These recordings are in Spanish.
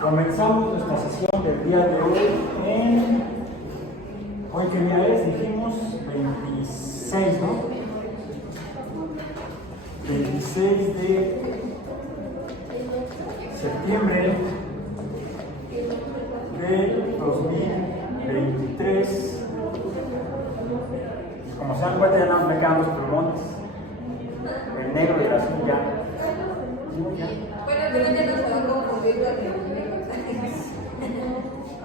Comenzamos nuestra sesión del día de hoy hoy que día es, dijimos 26, ¿no? 26 de septiembre de 2023. Como se dan cuenta, ya no me quedan los plumones, el negro y el azul ya. Bueno, pero ya no se va a confundir con el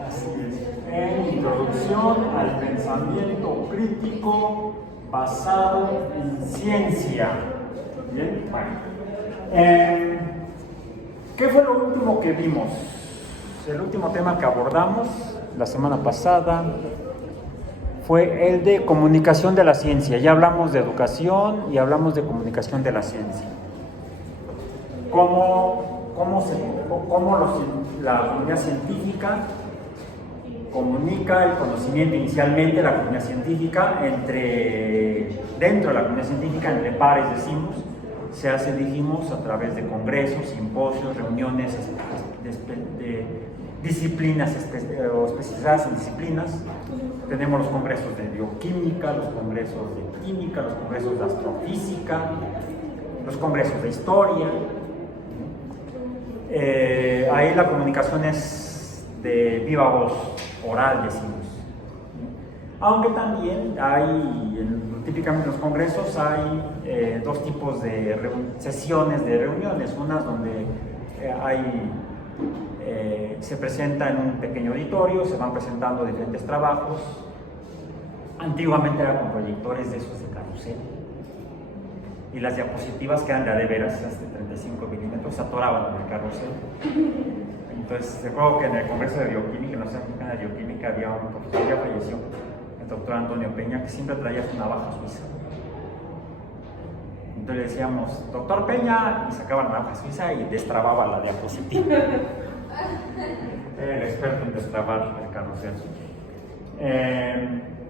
Así es. En introducción al pensamiento crítico basado en ciencia. Bien, bueno. ¿Qué fue lo último que vimos? El último tema que abordamos la semana pasada fue el de comunicación de la ciencia. Ya hablamos de educación y hablamos de comunicación de la ciencia. Cómo la comunidad científica comunica el conocimiento inicialmente, la comunidad científica, dentro de la comunidad científica, entre pares decimos, se hace, dijimos, a través de congresos, simposios, reuniones de disciplinas o especializadas en disciplinas. Tenemos los congresos de bioquímica, los congresos de química, los congresos de astrofísica, los congresos de historia. Ahí la comunicación es de viva voz, oral decimos. Aunque también típicamente en los congresos hay dos tipos de sesiones de reuniones, unas donde se presenta en un pequeño auditorio, se van presentando diferentes trabajos. Antiguamente era con proyectores de esos de carrusel y las diapositivas que eran de veras, de 35 milímetros, se atoraban en el carrusel. Entonces, recuerdo que en el congreso de bioquímica, en la Sociedad Mexicana de Bioquímica, había un profesor que ya falleció, el doctor Antonio Peña, que siempre traía su navaja suiza. Entonces le decíamos, doctor Peña, y sacaba la navaja suiza y destrababa la diapositiva. El experto en destrabar el carrusel.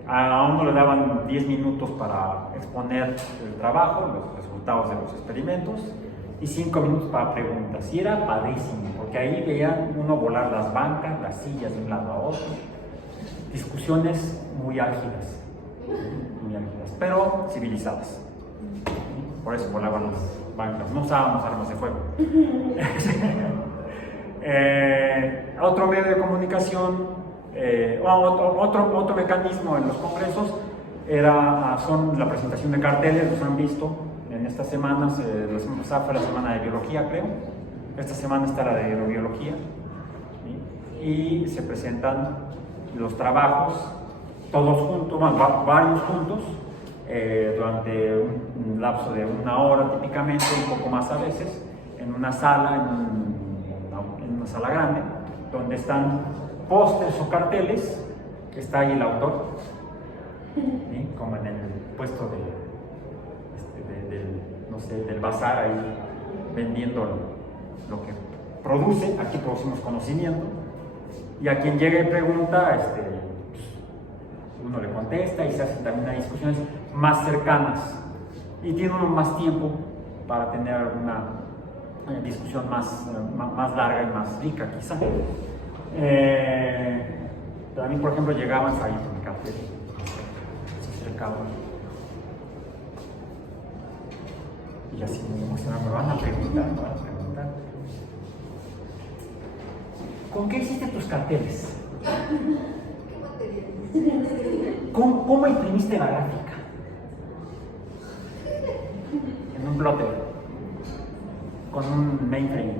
A uno le daban 10 minutos para exponer el trabajo, los resultados de los experimentos, y 5 minutos para preguntas. Y era padrísimo, porque ahí veían uno volar las bancas, las sillas de un lado a otro. Discusiones muy álgidas, pero civilizadas. Por eso volaban las bancas. No usábamos armas de fuego. Otro medio de comunicación, otro mecanismo en los congresos son la presentación de carteles. Los han visto en estas semanas. La semana pasada fue la semana de biología, creo. Esta semana está la de aerobiología, ¿sí? Y se presentan los trabajos todos juntos, varios juntos, durante un lapso de 1 hora típicamente, un poco más a veces, en una sala, en una sala grande, donde están pósters o carteles. Está ahí el autor, ¿sí? Como en el puesto del bazar, ahí vendiendo lo que produce. Aquí producimos conocimiento, y a quien llegue y pregunta, uno le contesta, y se hacen también discusiones más cercanas, y tiene uno más tiempo para tener una discusión más larga y más rica, quizá. A mí, por ejemplo, llegaban ahí con mi café, se acercaban, y así me emocionaba, me van a preguntar. ¿Con qué hiciste tus carteles? ¿Cómo imprimiste la gráfica? En un plotter, con un mainframe.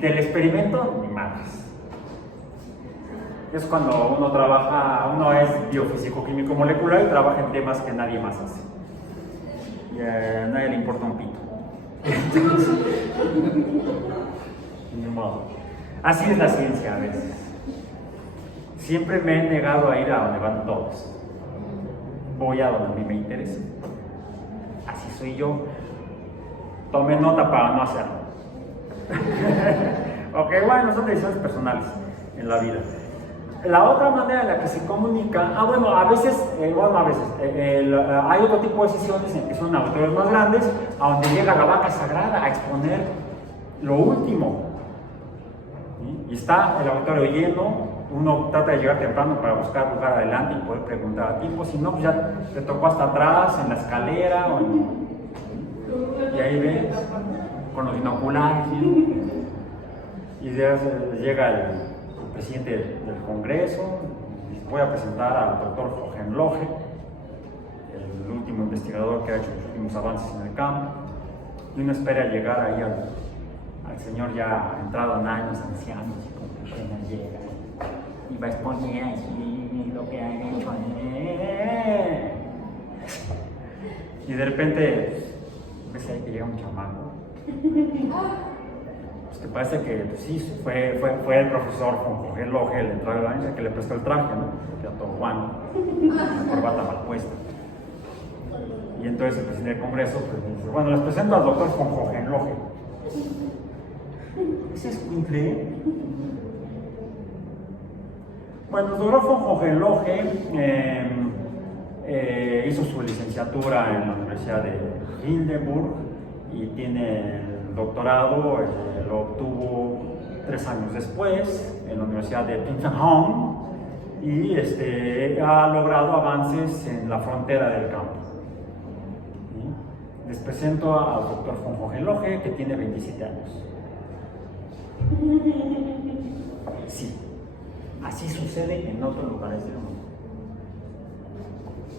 Del experimento, ni madres. Es cuando uno es biofísico químico molecular y trabaja en temas que nadie más hace. Y a nadie le importa un pito. Ni modo. Así es la ciencia a veces. Siempre me he negado a ir a donde van todos. Voy a donde a mí me interesa. Así soy yo. Tome nota para no hacerlo. Ok, bueno, son decisiones personales en la vida. La otra manera en la que se comunica, a veces hay otro tipo de sesiones en que son auditorios más grandes, a donde llega la vaca sagrada a exponer lo último y está el auditorio lleno, uno trata de llegar temprano para buscar lugar adelante y poder preguntar a tiempo, si no, pues ya te tocó hasta atrás, en la escalera, y ahí ves, con los binoculares, y ya llega el presidente del Congreso, y voy a presentar al doctor Hohenlohe, el último investigador que ha hecho los últimos avances en el campo, y uno espera llegar ahí al señor ya entrado en años, anciano, así como que apenas llega, y va a exponer así lo que han hecho. Y de repente ves ahí que llega un chamaco, pues que parece que pues sí, fue el profesor Hohenlohe, el entrado del año, que le prestó el traje, ¿no? Que a todo Juan, la corbata mal puesta. Y entonces el presidente del Congreso pues, dice, bueno, les presento al doctor Hohenlohe. ¿Ese es increíble? Bueno, el doctor Hohenlohe hizo su licenciatura en la Universidad de Hindenburg y tiene el doctorado, lo obtuvo 3 años después en la Universidad de Princeton y ha logrado avances en la frontera del campo. Les presento al doctor Hohenlohe, que tiene 27 años. Sí, así sucede en otros lugares del mundo.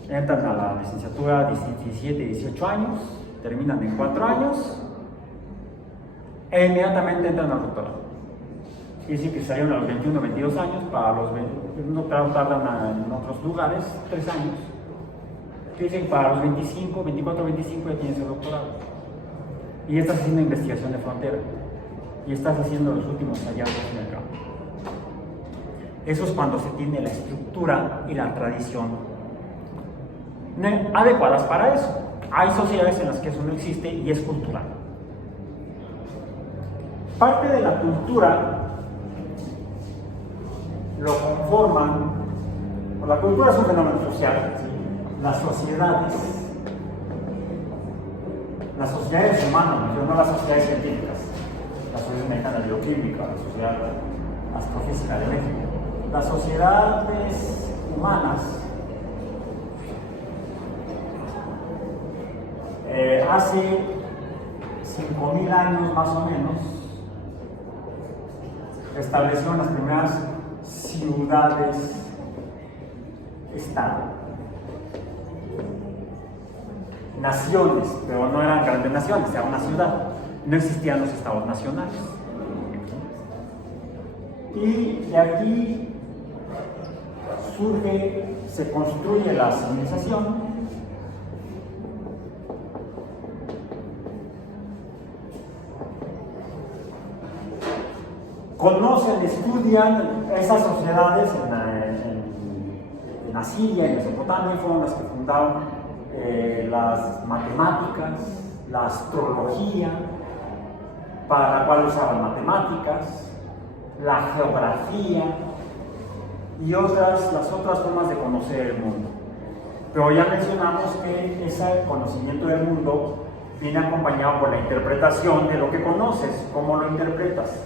Entran a la licenciatura 17, 18 años, terminan en 4 años e inmediatamente entran al doctorado. Quiere decir que salieron a los 21, 22 años, para los 20, no tardan en otros lugares 3 años. Quiere decir que para los 25, 24, 25 ya tienes el doctorado. Y estás haciendo investigación de frontera. Y estás haciendo los últimos hallazgos en el campo. Eso es cuando se tiene la estructura y la tradición adecuadas para eso. Hay sociedades en las que eso no existe y es cultural. Parte de la cultura lo conforman, la cultura es un fenómeno social, ¿sí? Las sociedades humanas, no las sociedades científicas, la Sociedad Mexicana de Bioquímica, la Sociedad Astrofísica de México. Las sociedades humanas hace 5.000 años más o menos establecieron las primeras ciudades-estado. Naciones, pero no eran grandes naciones, era una ciudad. No existían los estados nacionales. Y de aquí se construye la civilización. Conocen, estudian esas sociedades en Asiria, en Mesopotamia, fueron las que fundaron las matemáticas, la astrología, para la cual usaban matemáticas, la geografía y las otras formas de conocer el mundo. Pero ya mencionamos que ese conocimiento del mundo viene acompañado por la interpretación de lo que conoces, cómo lo interpretas.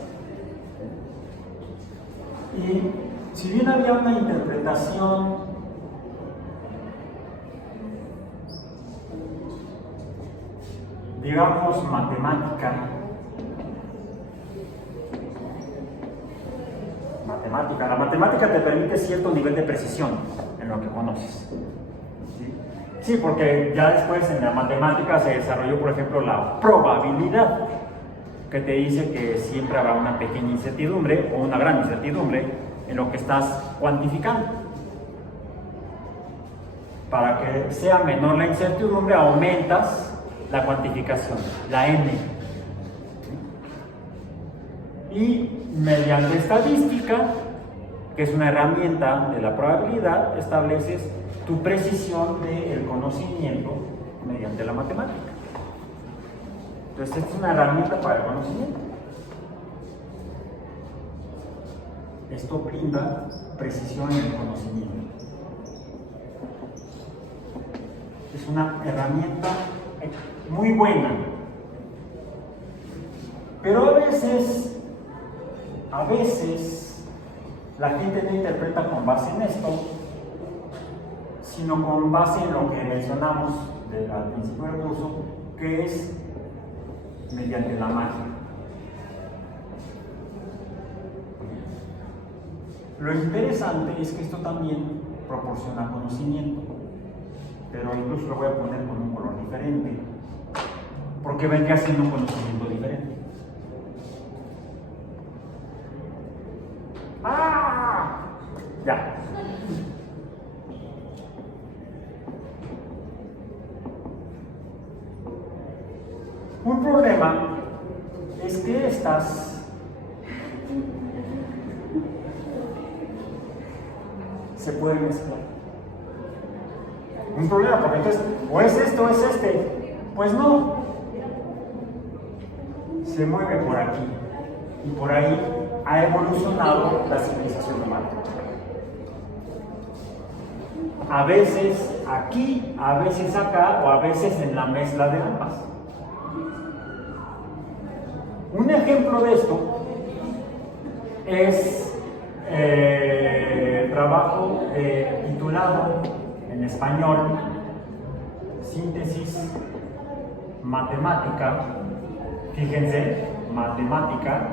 Y si bien había una interpretación digamos matemática, la matemática te permite cierto nivel de precisión en lo que conoces. Sí, porque ya después en la matemática se desarrolló, por ejemplo, la probabilidad, que te dice que siempre habrá una pequeña incertidumbre o una gran incertidumbre en lo que estás cuantificando. Para que sea menor la incertidumbre, aumentas la cuantificación, la n. Y mediante estadística, que es una herramienta de la probabilidad, estableces tu precisión del conocimiento mediante la matemática. Entonces, esta es una herramienta para el conocimiento. Esto brinda precisión en el conocimiento. Es una herramienta muy buena. Pero a veces a veces la gente no interpreta con base en esto, sino con base en lo que mencionamos al principio del curso, que es mediante la magia. Lo interesante es que esto también proporciona conocimiento, pero incluso lo voy a poner con un color diferente, porque vendría siendo un conocimiento diferente. ¡Ah! Ya. Un problema es que estas se pueden mezclar. Un problema, porque entonces, o es esto o es este. Pues no. Se mueve por aquí. Y por ahí ha evolucionado la civilización humana. A veces aquí, a veces acá, o a veces en la mezcla de ambas. Un ejemplo de esto es trabajo titulado en español Síntesis Matemática. Fíjense, matemática,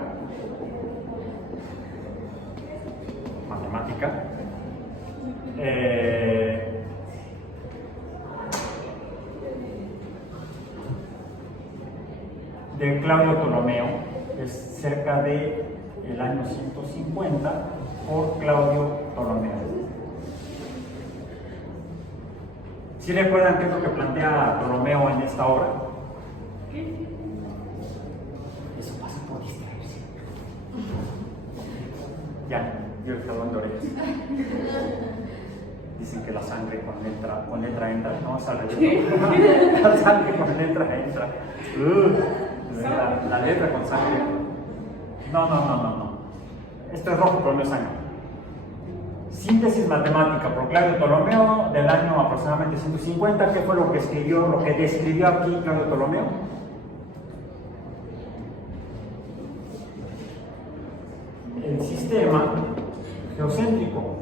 de Claudio Ptolomeo, es cerca de el año 150 por Claudio Ptolomeo. ¿Sí recuerdan qué es lo que plantea Ptolomeo en esta obra? Eso pasa por distraerse. Ya, yo el jalón de orejas. Dicen que la sangre con letra entra, no sale. La sangre con letra entra. La letra con sangre. No. Esto es rojo, pero no es sangre. Síntesis matemática por Claudio Ptolomeo del año aproximadamente 150. ¿Qué fue lo que escribió, lo que describió aquí Claudio Ptolomeo? El sistema geocéntrico.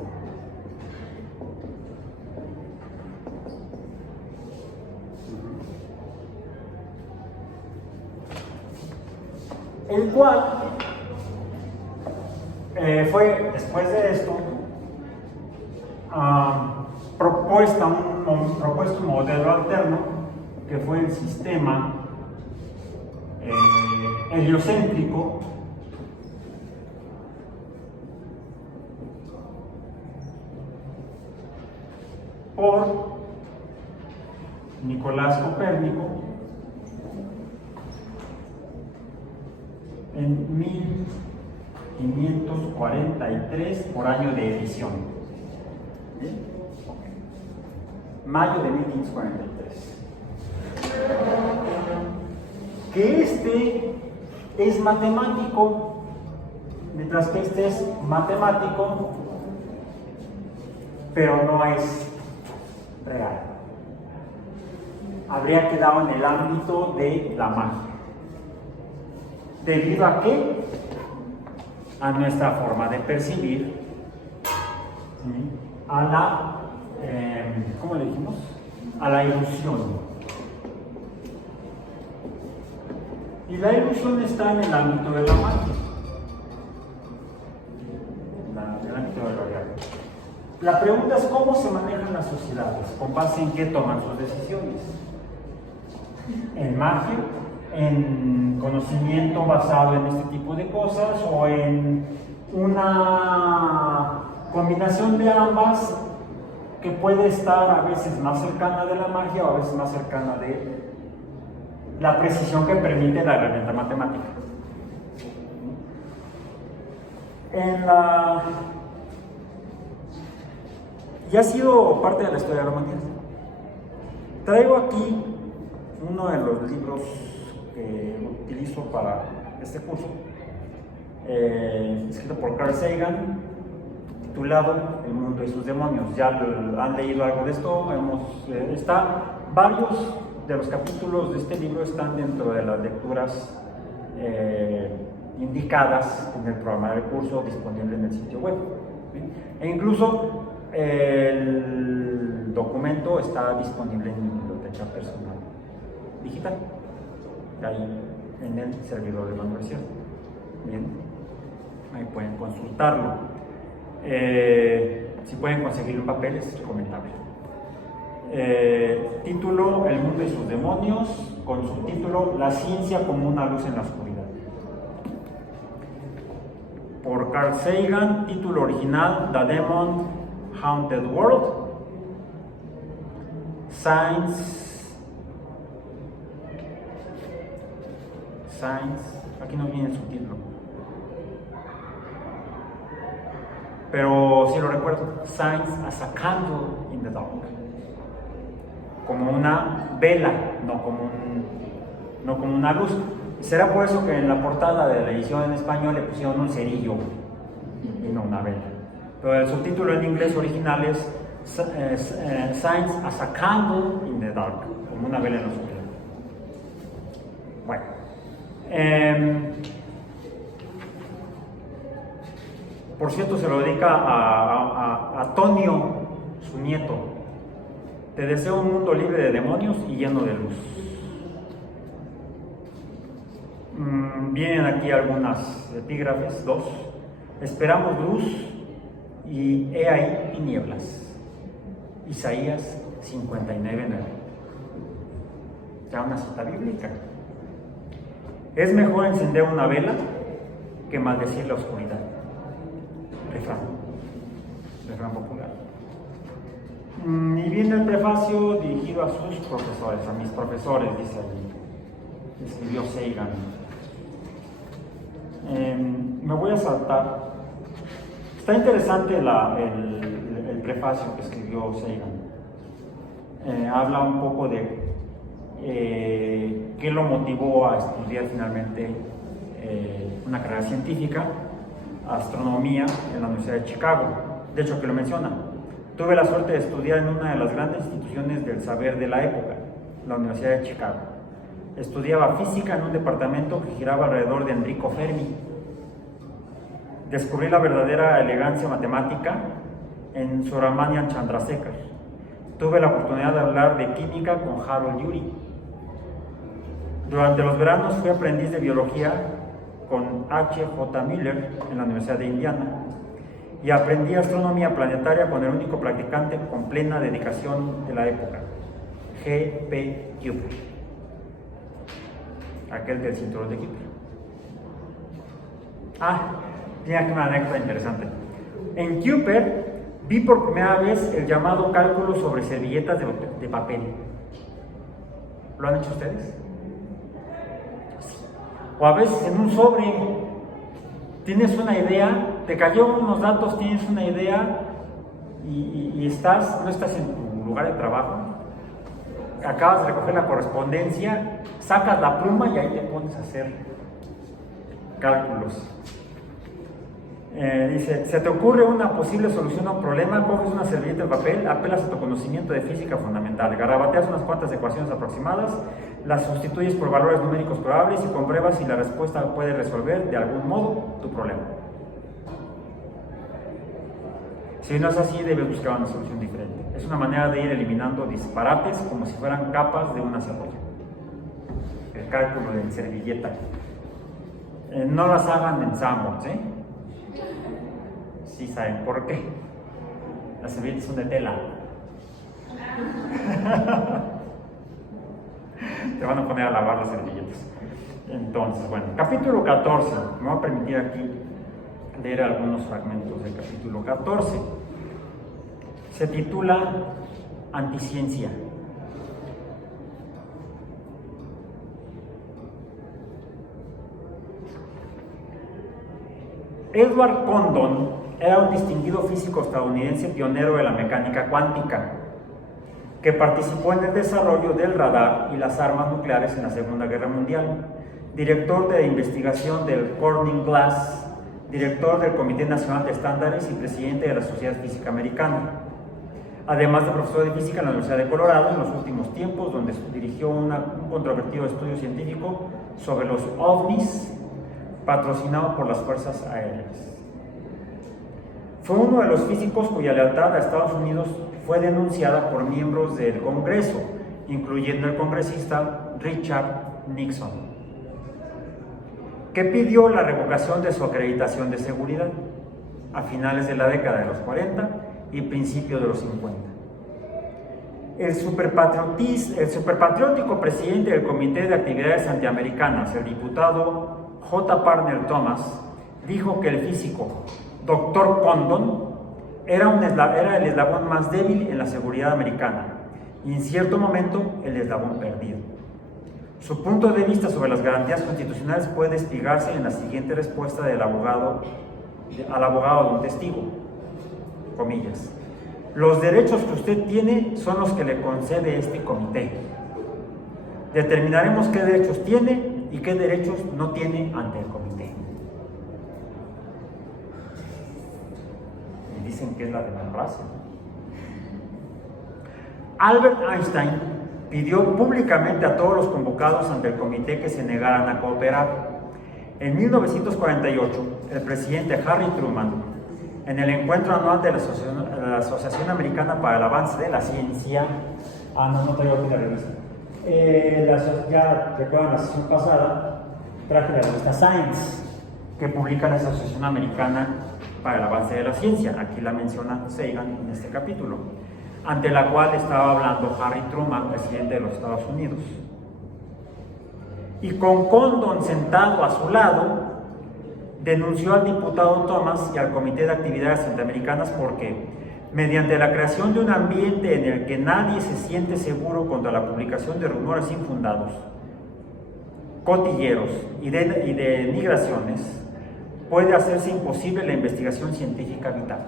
El cual fue, después de esto, propuesto un modelo alterno, que fue el sistema heliocéntrico, por Nicolás Copérnico en 1543 por año de edición. ¿Bien? Okay. Mayo de 1543. Que este es matemático, mientras que este es matemático, pero no es real. Habría quedado en el ámbito de la magia. ¿Debido a qué? A nuestra forma de percibir, ¿sí? A la, ¿cómo le dijimos? A la ilusión. Y la ilusión está en el ámbito de la magia, en el ámbito de lo real. La pregunta es cómo se manejan las sociedades, con base en qué toman sus decisiones. En magia, en conocimiento basado en este tipo de cosas, o en una combinación de ambas que puede estar a veces más cercana de la magia o a veces más cercana de la precisión que permite la herramienta matemática. Ya ha sido parte de la historia de la humanidad. Traigo aquí uno de los libros que utilizo para este curso, escrito por Carl Sagan, titulado El mundo y sus demonios. Ya han leído algo de esto. Varios de los capítulos de este libro están dentro de las lecturas indicadas en el programa del curso disponible en el sitio web. E incluso el documento está disponible en mi biblioteca personal digital, ahí en el servidor de la universidad. Bien, ahí pueden consultarlo. Si pueden conseguir un papel es recomendable. Título: El mundo y sus demonios, con subtítulo: La ciencia como una luz en la oscuridad, por Carl Sagan. Título original: The Demon Haunted World. Science, aquí no viene el subtítulo, pero sí lo recuerdo. Science as a candle in the dark, como una vela, no como una luz. Será por eso que en la portada de la edición en español le pusieron un cerillo y no una vela. Pero el subtítulo en inglés original es Science as a candle in the dark, como una vela en la oscuridad. Bueno, por cierto, se lo dedica a Tonio, su nieto. Te deseo un mundo libre de demonios y lleno de luz. Vienen aquí algunas epígrafes, 2. Esperamos luz y he ahí tinieblas. Isaías 59:9. Ya una cita bíblica. Es mejor encender una vela que maldecir la oscuridad. Refrán popular. Y viene el prefacio dirigido a sus profesores, a mis profesores, dice allí. Escribió Sagan. Me voy a saltar. Está interesante el prefacio que escribió Sagan. Habla un poco de qué lo motivó a estudiar finalmente una carrera científica, astronomía, en la Universidad de Chicago. De hecho, que lo menciona. Tuve la suerte de estudiar en una de las grandes instituciones del saber de la época, la Universidad de Chicago. Estudiaba física en un departamento que giraba alrededor de Enrico Fermi. Descubrí la verdadera elegancia matemática en Subramanian Chandrasekhar. Tuve la oportunidad de hablar de química con Harold Urey. Durante los veranos fui aprendiz de biología con H.J. Miller en la Universidad de Indiana y aprendí astronomía planetaria con el único practicante con plena dedicación de la época, G.P. Kuiper, aquel del cinturón de Kuiper. Tiene aquí una anécdota interesante. En Kuiper vi por primera vez el llamado cálculo sobre servilletas de papel. ¿Lo han hecho ustedes? O a veces en un sobre tienes una idea, te cayó unos datos, tienes una idea y no estás en tu lugar de trabajo, acabas de recoger la correspondencia, sacas la pluma y ahí te pones a hacer cálculos. Dice, se te ocurre una posible solución a un problema, coges una servilleta de papel, apelas a tu conocimiento de física fundamental, garabateas unas cuantas ecuaciones aproximadas, las sustituyes por valores numéricos probables y compruebas si la respuesta puede resolver de algún modo tu problema. Si no es así, debes buscar una solución diferente. Es una manera de ir eliminando disparates como si fueran capas de una cebolla. El cálculo de servilleta. No las hagan en Sanborns, Sí saben por qué. Las servilletas son de tela. Te van a poner a lavar las servilletas. Entonces, bueno, capítulo 14. Me voy a permitir aquí leer algunos fragmentos del capítulo 14. Se titula Anticiencia. Edward Condon era un distinguido físico estadounidense pionero de la mecánica cuántica, que participó en el desarrollo del radar y las armas nucleares en la Segunda Guerra Mundial, director de investigación del Corning Glass, director del Comité Nacional de Estándares y presidente de la Sociedad Física Americana, además de profesor de física en la Universidad de Colorado en los últimos tiempos, donde dirigió un controvertido estudio científico sobre los ovnis patrocinado por las Fuerzas Aéreas. Fue uno de los físicos cuya lealtad a Estados Unidos fue denunciada por miembros del Congreso, incluyendo el congresista Richard Nixon, que pidió la revocación de su acreditación de seguridad a finales de la década de los 40 y principios de los 50. El superpatriótico presidente del Comité de Actividades Antiamericanas, el diputado J. Parnell Thomas, dijo que el físico Dr. Condon era el eslabón más débil en la seguridad americana y en cierto momento el eslabón perdido. Su punto de vista sobre las garantías constitucionales puede despligarse en la siguiente respuesta al abogado de un testigo, comillas: los derechos que usted tiene son los que le concede este comité. Determinaremos qué derechos tiene y qué derechos no tiene ante el comité. Y dicen que es la democracia. Albert Einstein pidió públicamente a todos los convocados ante el comité que se negaran a cooperar. En 1948, el presidente Harry Truman, en el encuentro anual de la Asociación Americana para el Avance de la Ciencia, no traigo aquí la revista. Ya recuerdan la sesión pasada, traje la revista Science, que publica la Asociación Americana para el Avance de la Ciencia. Aquí la menciona Sagan en este capítulo, ante la cual estaba hablando Harry Truman, presidente de los Estados Unidos. Y con Condon sentado a su lado, denunció al diputado Thomas y al Comité de Actividades Antiamericanas porque, mediante la creación de un ambiente en el que nadie se siente seguro contra la publicación de rumores infundados, cotilleros y de migraciones, puede hacerse imposible la investigación científica vital.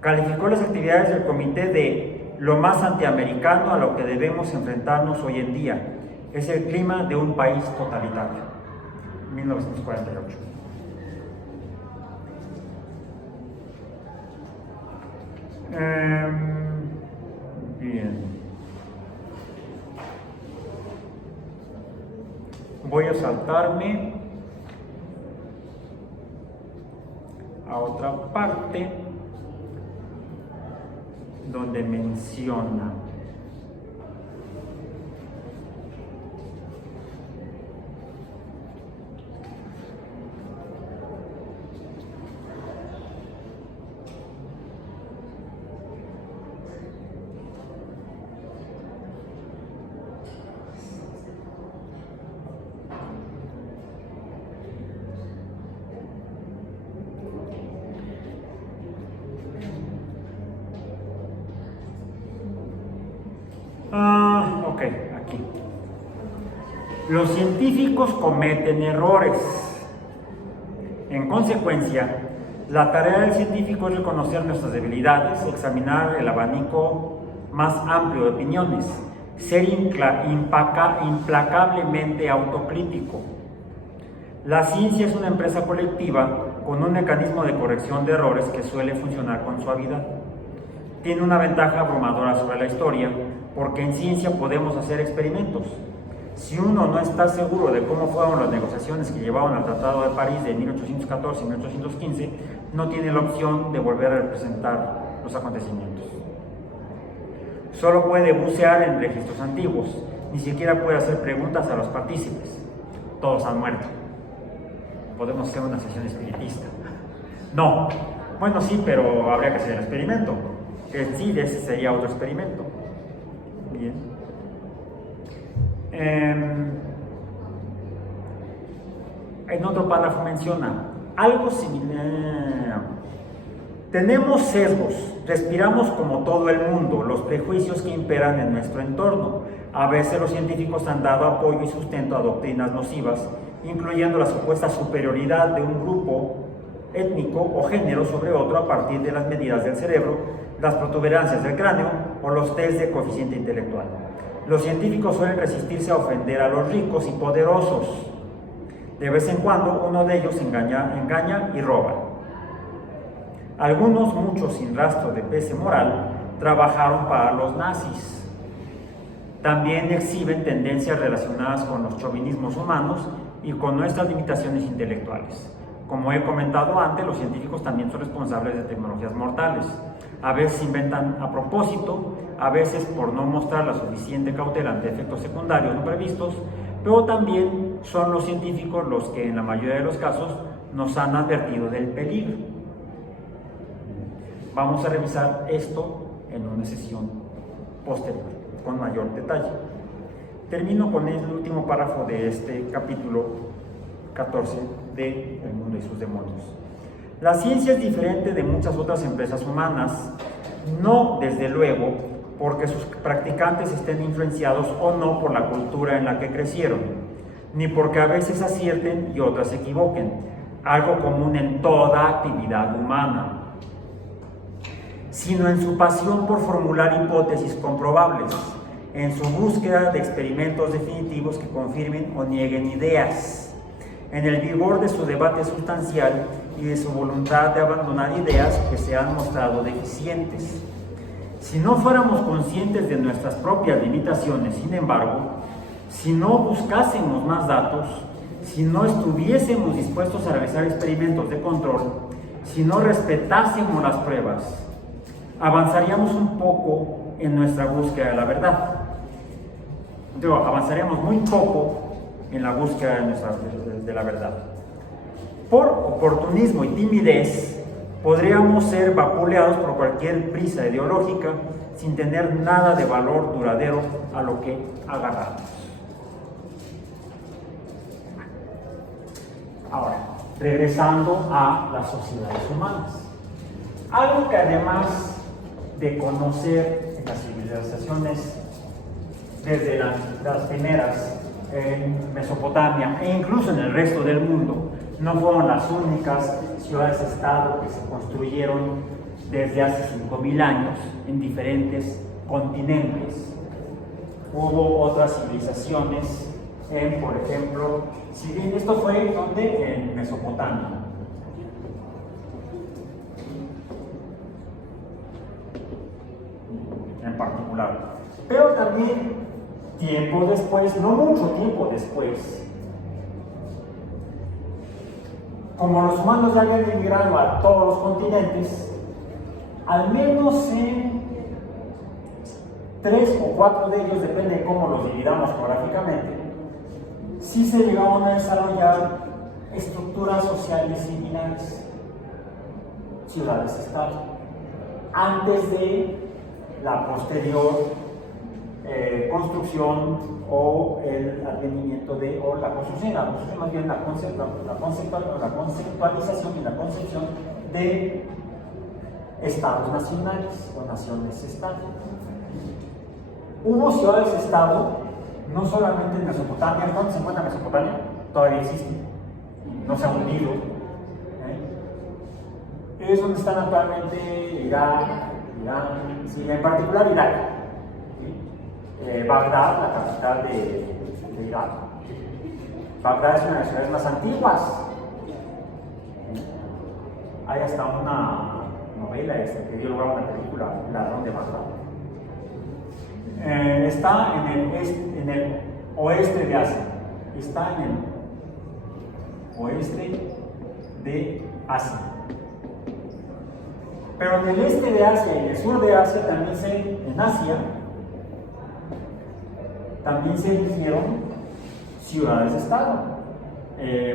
Calificó las actividades del comité de lo más antiamericano a lo que debemos enfrentarnos hoy en día. Es el clima de un país totalitario. 1948. Bien. Voy a saltarme a otra parte donde menciona ok, aquí. Los científicos cometen errores. En consecuencia, la tarea del científico es reconocer nuestras debilidades, examinar el abanico más amplio de opiniones, ser implacablemente autocrítico. La ciencia es una empresa colectiva con un mecanismo de corrección de errores que suele funcionar con suavidad. Tiene una ventaja abrumadora sobre la historia, porque en ciencia podemos hacer experimentos. Si uno no está seguro de cómo fueron las negociaciones que llevaron al Tratado de París de 1814 y 1815, no tiene la opción de volver a representar los acontecimientos. Solo puede bucear en registros antiguos, ni siquiera puede hacer preguntas a los partícipes. Todos han muerto. Podemos hacer una sesión espiritista. No. Bueno, sí, pero habría que hacer el experimento. Que sí, ese sería otro experimento. Bien. En otro párrafo menciona algo similar. Tenemos sesgos, respiramos como todo el mundo, los prejuicios que imperan en nuestro entorno. A veces los científicos han dado apoyo y sustento a doctrinas nocivas, incluyendo la supuesta superioridad de un grupo étnico o género sobre otro a partir de las medidas del cerebro, las protuberancias del cráneo o los test de coeficiente intelectual. Los científicos suelen resistirse a ofender a los ricos y poderosos. De vez en cuando uno de ellos engaña y roba. Algunos, muchos sin rastro de pese moral, trabajaron para los nazis. También exhiben tendencias relacionadas con los chauvinismos humanos y con nuestras limitaciones intelectuales. Como he comentado antes, los científicos también son responsables de tecnologías mortales. A veces inventan a propósito, a veces por no mostrar la suficiente cautela ante efectos secundarios no previstos, pero también son los científicos los que en la mayoría de los casos nos han advertido del peligro. Vamos a revisar esto en una sesión posterior, con mayor detalle. Termino con el último párrafo de este capítulo 14 de El mundo y sus demonios. La ciencia es diferente de muchas otras empresas humanas, no desde luego porque sus practicantes estén influenciados o no por la cultura en la que crecieron, ni porque a veces acierten y otras se equivoquen, algo común en toda actividad humana, sino en su pasión por formular hipótesis comprobables, en su búsqueda de experimentos definitivos que confirmen o nieguen ideas, en el vigor de su debate sustancial y de su voluntad de abandonar ideas que se han mostrado deficientes. Si no fuéramos conscientes de nuestras propias limitaciones, sin embargo, si no buscásemos más datos, si no estuviésemos dispuestos a realizar experimentos de control, si no respetásemos las pruebas, avanzaríamos un poco en nuestra búsqueda de la verdad. Avanzaríamos muy poco en la búsqueda de la verdad. Por oportunismo y timidez, podríamos ser vapuleados por cualquier prisa ideológica sin tener nada de valor duradero a lo que agarrarnos. Ahora, regresando a las sociedades humanas. Algo que además de conocer en las civilizaciones desde las primeras en Mesopotamia e incluso en el resto del mundo, no fueron las únicas ciudades-estado que se construyeron desde hace 5.000 años en diferentes continentes. Hubo otras civilizaciones por ejemplo, si bien esto fue donde en Mesopotamia. En particular. Pero también tiempo después, no mucho tiempo después, como los humanos ya habían emigrado a todos los continentes, al menos en 3 o 4 de ellos, depende de cómo los dividamos geográficamente, sí se llegaron a desarrollar estructuras sociales similares, ciudades-estado, antes de la posterior construcción o el advenimiento de, o la construcción más bien la conceptualización y la concepción de estados nacionales o naciones-estado. Hubo ciudades-estado no solamente en Mesopotamia. ¿Dónde se encuentra Mesopotamia? Todavía existe, no se ha hundido. Es donde están actualmente Irak, Irán, Siria, en particular Irak. Bagdad, la capital de Irak. Bagdad es una de las ciudades más antiguas. Hay hasta una novela que dio lugar a una película, El ladrón de Bagdad. Está en el oeste de Asia. Está en el oeste de Asia. Pero en el este de Asia y en el sur de Asia, en Asia, también se erigieron ciudades-estado.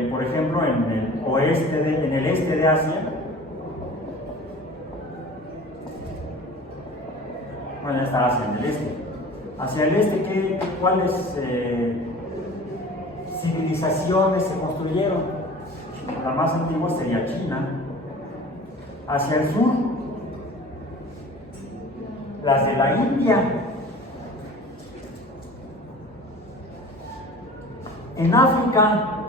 Por ejemplo, en el este de Asia, bueno, está Asia, en el este. Hacia el este, ¿cuáles civilizaciones se construyeron? La más antigua sería China. Hacia el sur, las de la India. En África,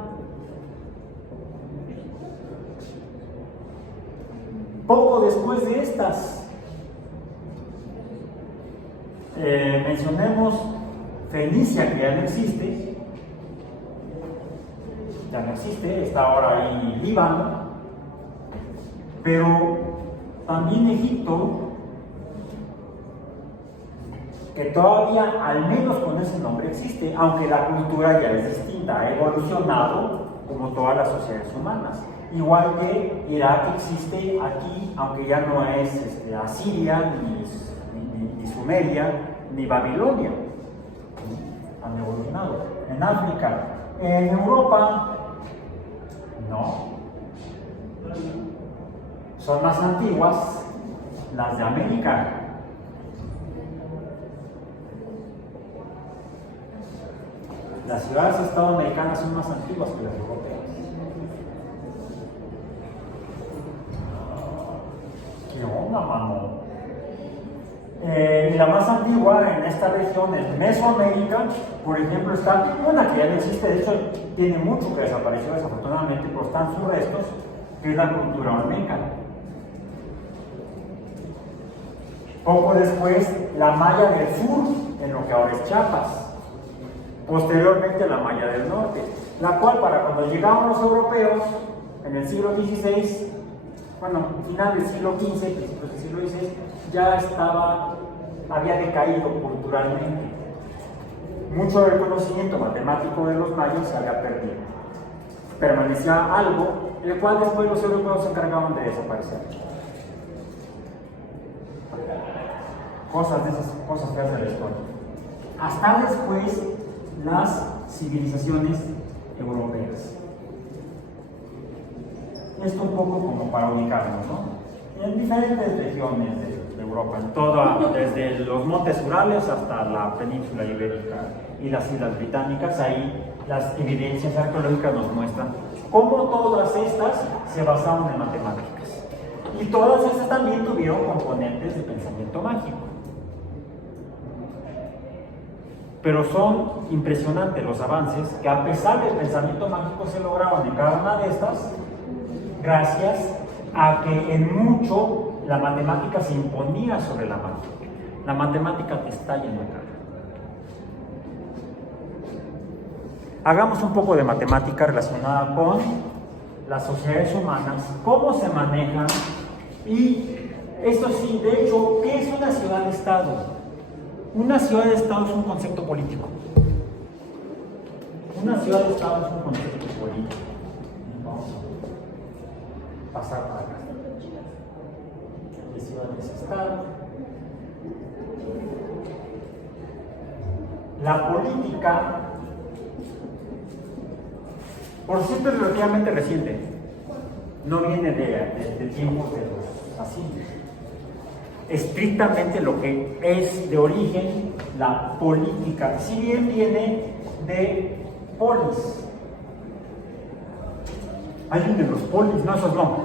poco después de estas, mencionemos Fenicia, que ya no existe, está ahora ahí Líbano, pero también Egipto que todavía, al menos con ese nombre, existe, aunque la cultura ya es distinta, ha evolucionado como todas las sociedades humanas. Igual que Irak existe aquí, aunque ya no es Asiria, ni Sumeria, ni Babilonia. Han evolucionado. En África, en Europa, no. Son más antiguas las de América. Las ciudades-estado americanas son más antiguas que las europeas. ¿Qué onda, mano? Y la más antigua en esta región es Mesoamérica, por ejemplo, está una que ya no existe, de hecho tiene mucho que desapareció desafortunadamente, pero están sus restos, que es la cultura olmeca. Poco después, la Maya del Sur, en lo que ahora es Chiapas. Posteriormente, la Maya del Norte, la cual para cuando llegaron los europeos, en el siglo XVI, bueno, final del siglo XV, principios del siglo XVI, ya había decaído culturalmente. Mucho del conocimiento matemático de los mayas se había perdido. Permanecía algo, el cual después los europeos se encargaban de desaparecer. Cosas de esas cosas que hace la historia. Hasta después, las civilizaciones europeas. Esto un poco como para ubicarnos, ¿no? En diferentes regiones de Europa, desde los montes Urales hasta la península ibérica y las islas británicas, ahí las evidencias arqueológicas nos muestran cómo todas estas se basaban en matemáticas. Y todas estas también tuvieron componentes de pensamiento mágico. Pero son impresionantes los avances que, a pesar del pensamiento mágico, se lograban en cada una de estas, gracias a que en mucho la matemática se imponía sobre la magia. La matemática te estalla en la cara. Hagamos un poco de matemática relacionada con las sociedades humanas, cómo se manejan, y esto sí, de hecho, ¿qué es una ciudad-estado? Una ciudad-estado es un concepto político. Una ciudad-estado es un concepto político. Vamos a pasar para acá. De ciudades-estado. La política, por cierto, es relativamente reciente. No viene de tiempos de los asirios. Estrictamente lo que es de origen la política, si bien viene de polis. Alguien de los polis, no, esos no.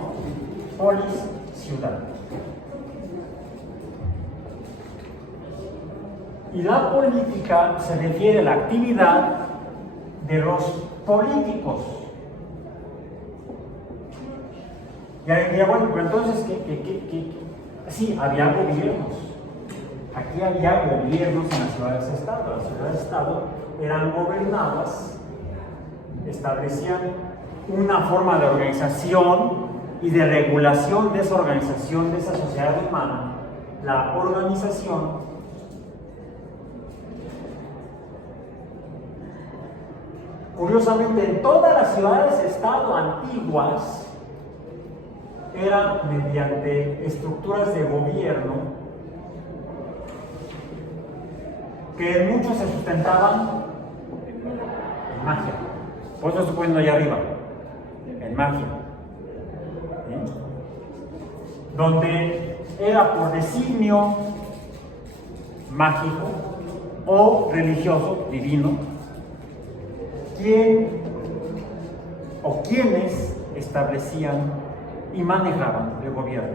Polis, ciudad. Y la política se refiere a la actividad de los políticos. Ya diría, bueno, pero entonces, ¿qué? Sí, había gobiernos. Aquí había gobiernos en las ciudades-estado. Las ciudades-estado eran gobernadas, establecían una forma de organización y de regulación de esa organización, de esa sociedad humana. La organización curiosamente, en todas las ciudades-estado antiguas era mediante estructuras de gobierno que en muchos se sustentaban en magia. Por eso estoy poniendo allá arriba, en magia. ¿Sí? Donde era por designio mágico o religioso, divino, quién o quienes establecían y manejaban el gobierno.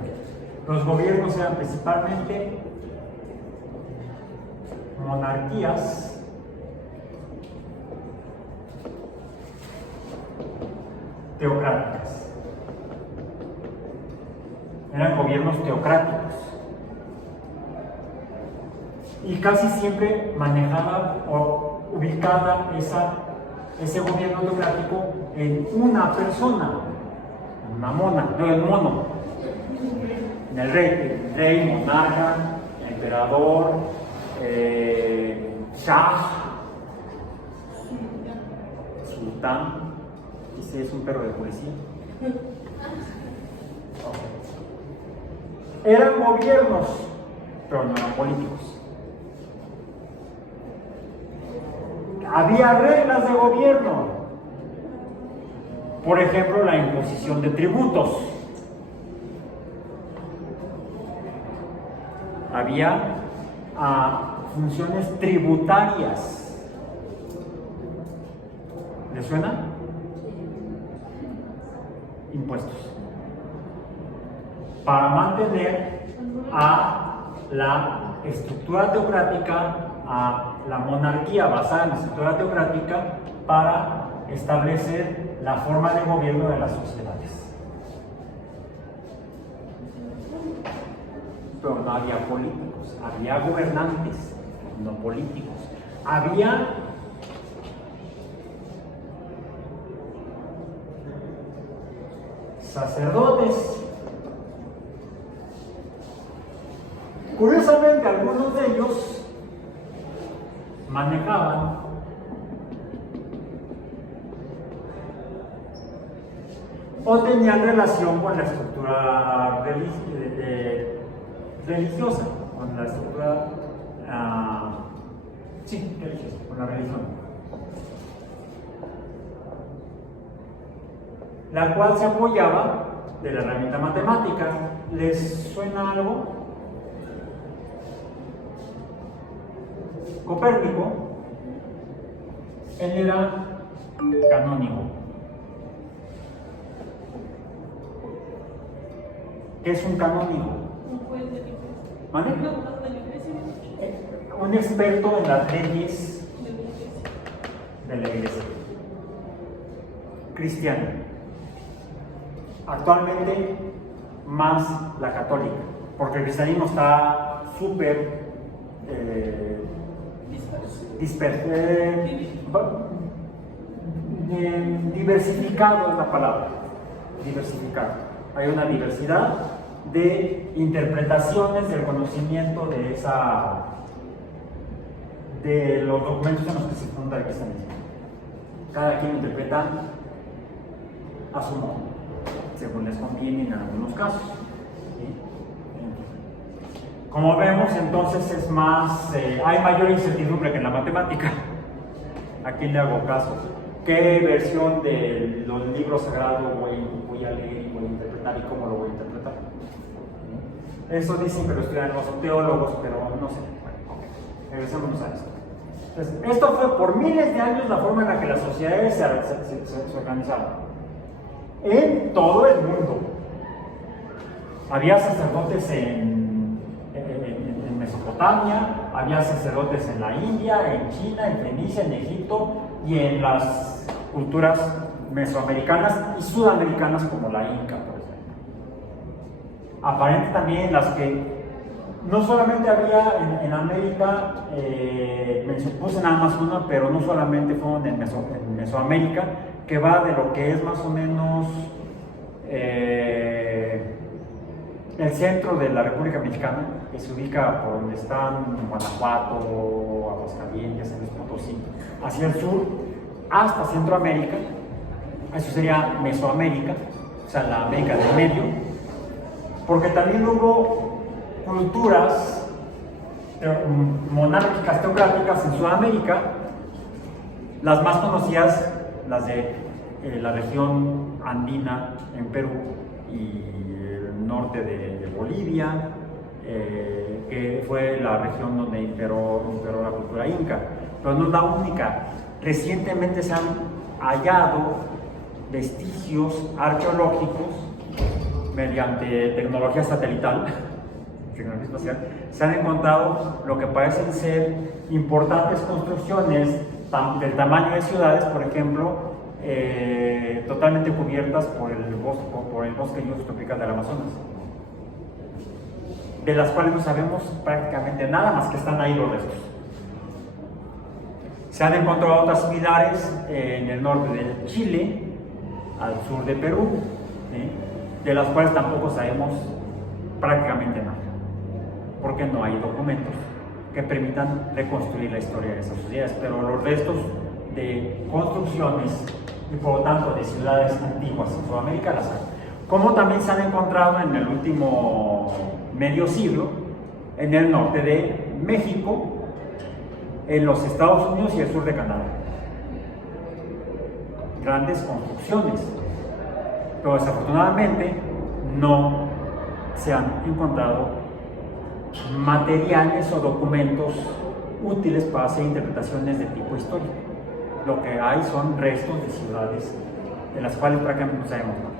Los gobiernos eran principalmente monarquías teocráticas. Eran gobiernos teocráticos. Y casi siempre manejaba o ubicaba ese gobierno teocrático en una persona. Una mona, no el mono, en el rey monarca, el emperador, Shah, Sultán, ese es un perro de policía. Eran gobiernos, pero no eran políticos. Había reglas de gobierno. Por ejemplo, la imposición de tributos. Había funciones tributarias. ¿Le suena? Impuestos. Para mantener a la estructura teocrática, a la monarquía basada en la estructura teocrática, para establecer la forma de gobierno de las sociedades. Pero no había políticos, había gobernantes, no políticos. Había sacerdotes. Curiosamente, algunos de ellos manejaban o tenían relación con la estructura religiosa, con la estructura religiosa, con la religión, la cual se apoyaba de la herramienta matemática. ¿Les suena algo? Copérnico, él era canónigo. ¿Qué es un canónigo? ¿Vale? Un experto en las leyes de la iglesia cristiana. Actualmente más la católica, porque el cristianismo está súper diversificado es la palabra, diversificado. Hay una diversidad de interpretaciones del conocimiento de los documentos en los que se funda el cristianismo. Cada quien interpreta a su modo, según les conviene en algunos casos. Como vemos, entonces es más, hay mayor incertidumbre que en la matemática. ¿A quién le hago caso? ¿Qué versión de los libros sagrados voy a leer y voy a interpretar y cómo lo voy a interpretar? Eso dicen que lo estudian los teólogos, pero no sé. Bueno, regresémonos a esto. Entonces, esto fue por miles de años la forma en la que las sociedades se organizaban. En todo el mundo. Había sacerdotes en Mesopotamia, había sacerdotes en la India, en China, en Fenicia, en Egipto y en las culturas mesoamericanas y sudamericanas como la Inca, por ejemplo. Aparente también las que no solamente había en América, puse nada más una, pero no solamente fueron en Mesoamérica, que va de lo que es más o menos el centro de la República Mexicana, que se ubica por donde están Guanajuato, Aguascalientes, San Luis Potosí, hacia el sur, hasta Centroamérica. Eso sería Mesoamérica, o sea, la América del Medio, porque también hubo culturas monárquicas teocráticas en Sudamérica, las más conocidas, las de la región andina en Perú y el norte de Bolivia, que fue la región donde imperó la cultura inca, pero no es la única. Recientemente se han hallado vestigios arqueológicos mediante tecnología satelital, tecnología espacial. Se han encontrado lo que parecen ser importantes construcciones del tamaño de ciudades, por ejemplo, totalmente cubiertas por el bosque tropical del Amazonas, de las cuales no sabemos prácticamente nada más que están ahí los restos. Se han encontrado otras similares en el norte de Chile, al sur de Perú, de las cuales tampoco sabemos prácticamente nada, porque no hay documentos que permitan reconstruir la historia de esas sociedades, pero los restos de construcciones y por lo tanto de ciudades antiguas en Sudamérica las hay. Como también se han encontrado en el último medio siglo en el norte de México, en los Estados Unidos y el sur de Canadá. Grandes construcciones, pero desafortunadamente no se han encontrado materiales o documentos útiles para hacer interpretaciones de tipo histórico. Lo que hay son restos de ciudades de las cuales prácticamente no sabemos nada.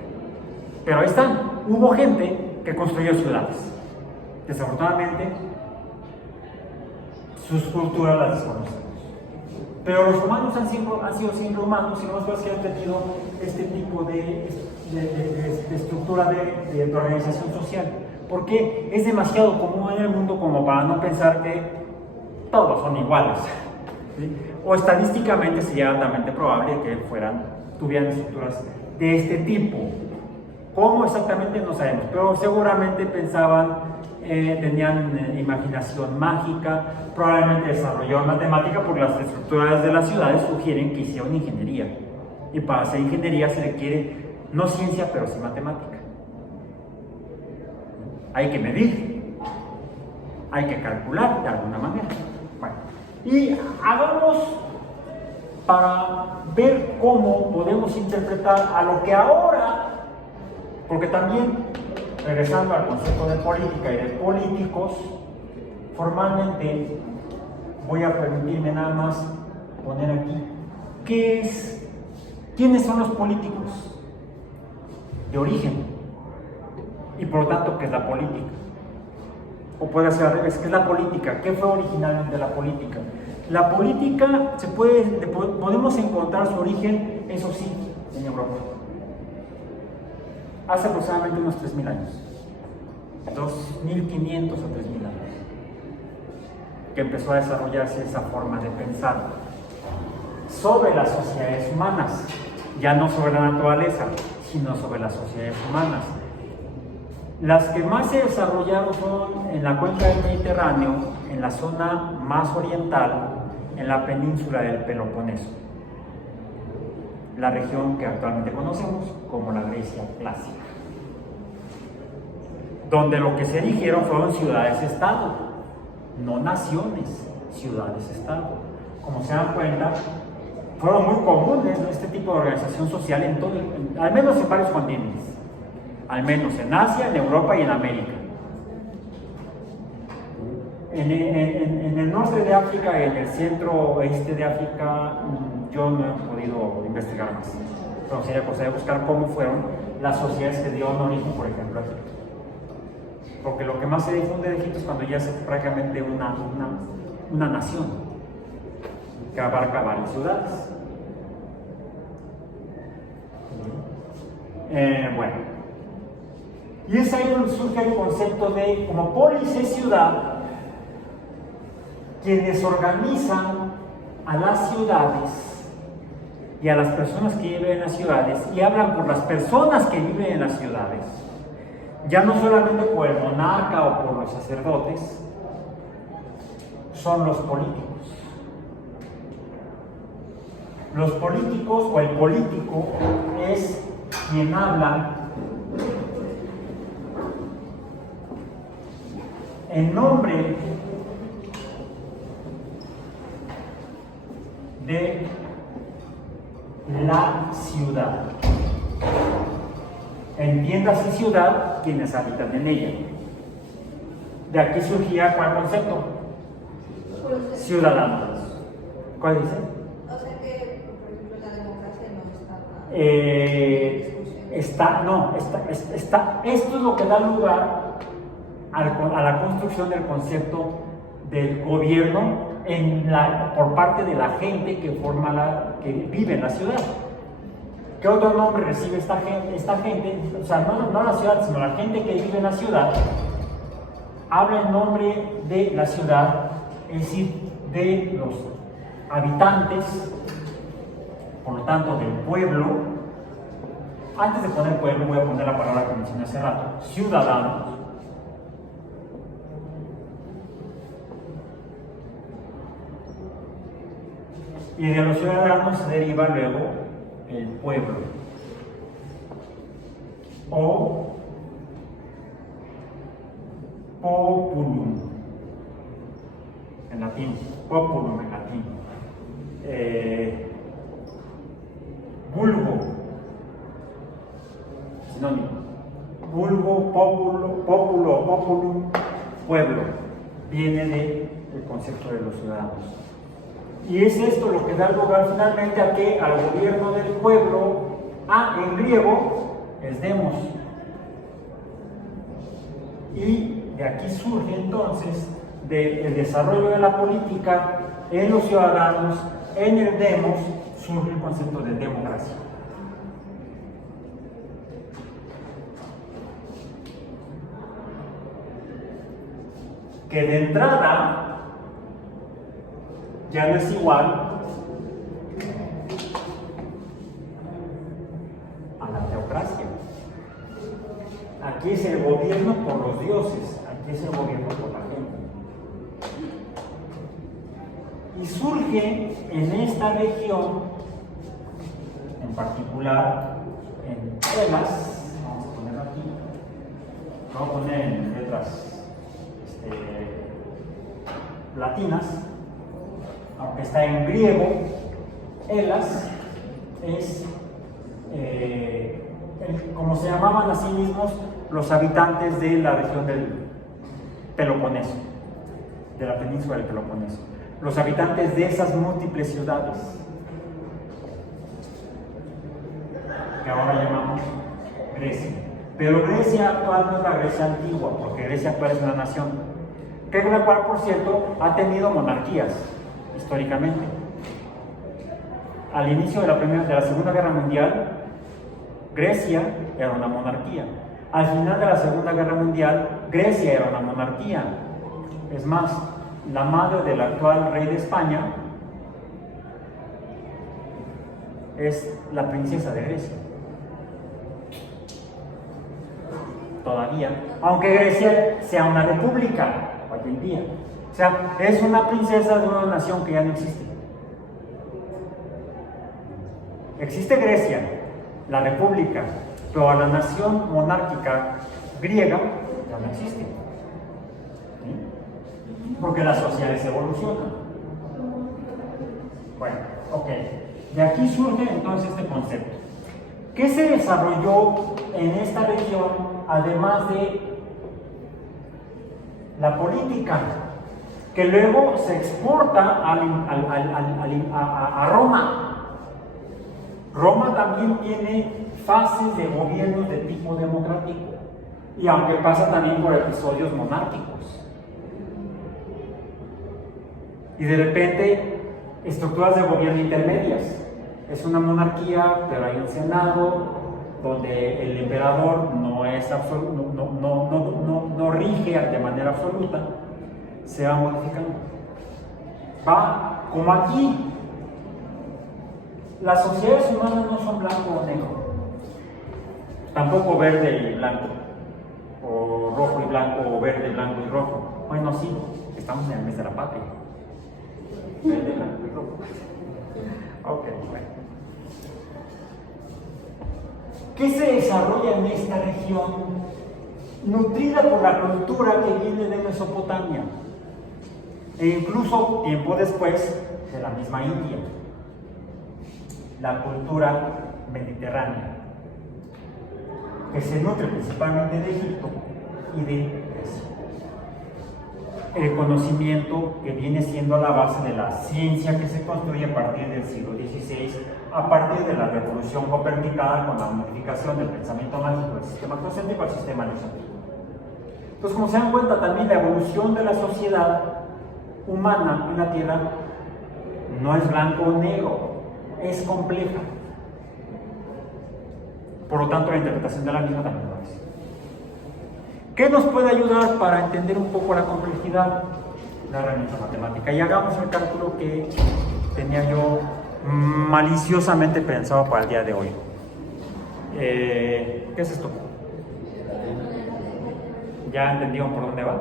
Pero ahí están, hubo gente que construyó ciudades. Desafortunadamente, sus culturas las desconocemos. Pero los humanos han sido siempre humanos y no es que han tenido este tipo de estructura de organización social. Porque es demasiado común en el mundo como para no pensar que todos son iguales. ¿Sí? O estadísticamente sería altamente probable que tuvieran estructuras de este tipo. ¿Cómo exactamente? No sabemos, pero seguramente pensaban, tenían imaginación mágica, probablemente desarrollaron matemática, porque las estructuras de las ciudades sugieren que hicieron ingeniería. Y para hacer ingeniería se requiere no ciencia, pero sí matemática. Hay que medir, hay que calcular de alguna manera. Bueno, y hagamos para ver cómo podemos interpretar a lo que ahora, porque también, regresando al concepto de política y de políticos, formalmente voy a permitirme nada más poner aquí, ¿quiénes son los políticos? De origen. Y por lo tanto, ¿qué es la política? O puede ser al revés, ¿qué es la política? ¿Qué fue originalmente la política? La política podemos encontrar su origen, eso sí, en Europa. Hace aproximadamente unos 3.000 años. 2.500 a 3.000 años. Que empezó a desarrollarse esa forma de pensar sobre las sociedades humanas. Ya no sobre la naturaleza, sino sobre las sociedades humanas. Las que más se desarrollaron son en la cuenca del Mediterráneo, en la zona más oriental, en la península del Peloponeso, la región que actualmente conocemos como la Grecia clásica, donde lo que se erigieron fueron ciudades-estado, no naciones, ciudades-estado. Como se dan cuenta, fueron muy comunes este tipo de organización social en todo, al menos en varios continentes. Al menos en Asia, en Europa y en América. En el norte de África y en el centro-oeste de África, yo no he podido investigar más. Pero sería cosa de buscar cómo fueron las sociedades que dieron origen, por ejemplo, a Egipto. Porque lo que más se difunde de Egipto es cuando ya es prácticamente una nación que abarca varias ciudades. Bueno. Y es ahí donde surge el concepto de, como polis es ciudad, quienes organizan a las ciudades y a las personas que viven en las ciudades y hablan por las personas que viven en las ciudades, ya no solamente por el monarca o por los sacerdotes, son los políticos. Los políticos o el político es quien habla en nombre de la ciudad. Entiéndase ciudad quienes habitan en ella. De aquí surgía ¿cuál concepto? Ciudadanos. ¿Cuál dice? O sea que, por ejemplo, la democracia no está. Esto es lo que da lugar a la construcción del concepto del gobierno por parte de la gente que vive en la ciudad. ¿Qué otro nombre recibe esta gente? O sea, no la ciudad, sino la gente que vive en la ciudad, habla en nombre de la ciudad, es decir, de los habitantes, por lo tanto del pueblo. Antes de poner pueblo, voy a poner la palabra que mencioné hace rato, ciudadanos. Y de los ciudadanos se deriva luego el pueblo. O populum, en latín, populum en latín. Vulgo, sinónimo. Vulgo, populo, populum, pueblo. Viene del concepto de los ciudadanos. Y es esto lo que da lugar finalmente a que al gobierno del pueblo, en griego, es demos. Y de aquí surge entonces del desarrollo de la política en los ciudadanos, en el demos, surge el concepto de democracia. Que de entrada ya no es igual a la teocracia. Aquí es el gobierno por los dioses, aquí es el gobierno por la gente. Y surge en esta región, en particular en Elas, vamos a poner aquí, vamos a poner en letras latinas, aunque está en griego. Elas es como se llamaban a sí mismos los habitantes de la región del Peloponeso, de la península del Peloponeso, los habitantes de esas múltiples ciudades que ahora llamamos Grecia. Pero Grecia actual no es la Grecia antigua, porque Grecia actual es una nación, que es la cual, por cierto, ha tenido monarquías históricamente. Al inicio de la Segunda Guerra Mundial, Grecia era una monarquía. Al final de la Segunda Guerra Mundial, Grecia era una monarquía. Es más, la madre del actual rey de España es la princesa de Grecia. Todavía, aunque Grecia sea una república hoy en día. O sea, es una princesa de una nación que ya no existe. Existe Grecia, la república, pero la nación monárquica griega ya no existe. ¿Sí? Porque las sociedades evolucionan. Bueno, ok. De aquí surge entonces este concepto. ¿Qué se desarrolló en esta región además de la política, que luego se exporta a Roma? Roma también tiene fases de gobiernos de tipo democrático, y aunque pasa también por episodios monárquicos. Y de repente, estructuras de gobierno intermedias. Es una monarquía, pero hay un senado donde el emperador no es no rige de manera absoluta, se va modificando. Va como aquí. Las sociedades humanas no son blanco o negro, tampoco verde y blanco, o rojo y blanco, o verde, blanco y rojo. Bueno, sí, estamos en el mes de la patria. Verde, blanco y rojo. Ok, bueno. ¿Qué se desarrolla en esta región? Nutrida por la cultura que viene de Mesopotamia, e incluso tiempo después de la misma India, la cultura mediterránea, que se nutre principalmente de Egipto y de Grecia. El conocimiento que viene siendo la base de la ciencia que se construye a partir del siglo XVI, a partir de la revolución copernicana con la modificación del pensamiento mágico del sistema crocéntrico al sistema heliocéntrico. Entonces, como se dan cuenta, también la evolución de la sociedad humana en la Tierra no es blanco o negro, es compleja. Por lo tanto, la interpretación de la misma también lo es. ¿Qué nos puede ayudar para entender un poco la complejidad? La herramienta matemática. Y hagamos el cálculo que tenía yo maliciosamente pensado para el día de hoy. ¿Qué es esto? ¿Ya entendieron por dónde va?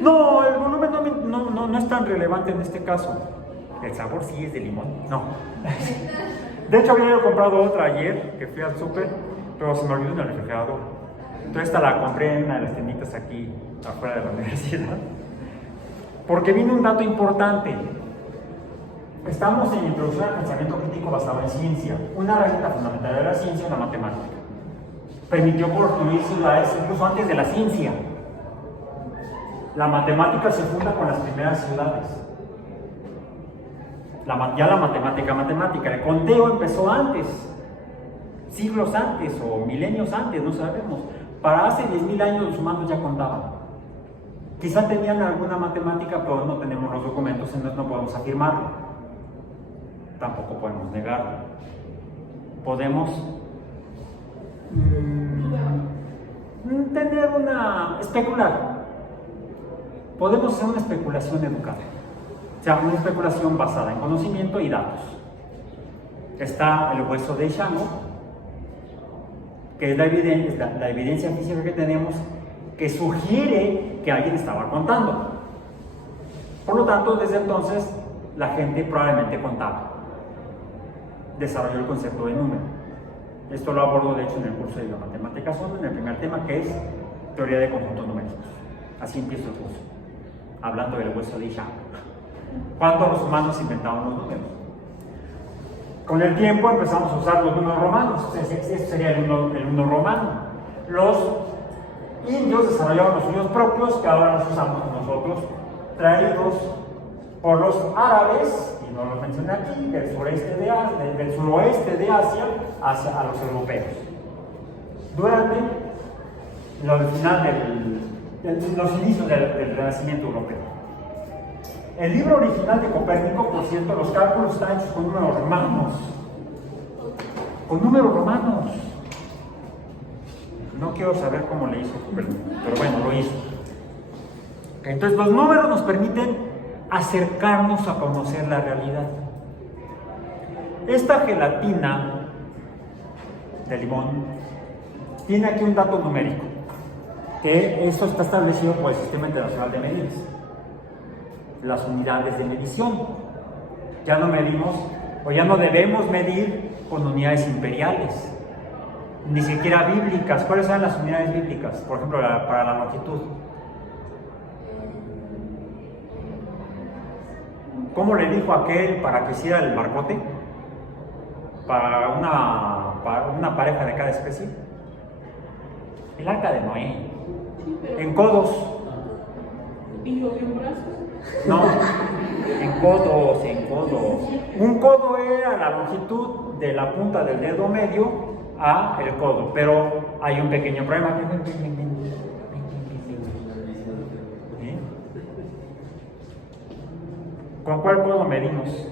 No, el volumen no es tan relevante en este caso. El sabor sí es de limón, no. De hecho, había yo comprado otra ayer, que fui al súper, pero se me olvidó en el refrigerador. Entonces esta la compré en una de las tienditas aquí, afuera de la universidad. Porque viene un dato importante. Estamos en introducción al pensamiento crítico basado en ciencia. Una herramienta fundamental de la ciencia es la matemática. Permitió construir ciudades incluso antes de la ciencia. La matemática se funda con las primeras ciudades. Ya la matemática. El conteo empezó antes, siglos antes o milenios antes, no sabemos. Para hace 10.000 años los humanos ya contaban. Quizá tenían alguna matemática, pero no tenemos los documentos, entonces no podemos afirmarlo. Tampoco podemos negarlo. Podemos especular. Podemos hacer una especulación educada. O sea, una especulación basada en conocimiento y datos. Está el hueso de chango, que es la evidencia física que tenemos, que sugiere que alguien estaba contando. Por lo tanto, desde entonces, la gente probablemente contaba. Desarrolló el concepto de número. Esto lo abordo, de hecho, en el curso de la matemática en el primer tema, que es teoría de conjuntos numéricos. Así empiezo el curso, hablando del hueso de chango. ¿Cuándo los humanos inventaron los números? Con el tiempo empezamos a usar los números romanos. Este sería el uno romano. Los indios desarrollaron los suyos propios, que ahora los usamos nosotros, traídos por los árabes, y no los mencioné aquí, del suroeste de Asia hacia a los europeos. Durante los inicios del Renacimiento europeo. El libro original de Copérnico, por cierto, los cálculos están hechos con números romanos. Con números romanos. No quiero saber cómo le hizo Copérnico, pero bueno, lo hizo. Entonces, los números nos permiten acercarnos a conocer la realidad. Esta gelatina de limón tiene aquí un dato numérico, que esto está establecido por el Sistema Internacional de Medidas. Las unidades de medición. Ya no medimos, o ya no debemos medir con unidades imperiales, ni siquiera bíblicas. ¿Cuáles son las unidades bíblicas? Por ejemplo, para la longitud. ¿Cómo le dijo aquel para que hiciera el barcote? Para una pareja de cada especie. El arca de Noé. En codos. ¿Y lo en brazos? No, en codos. Un codo era la longitud de la punta del dedo medio a el codo, pero hay un pequeño problema. ¿Sí? ¿Con cuál codo medimos?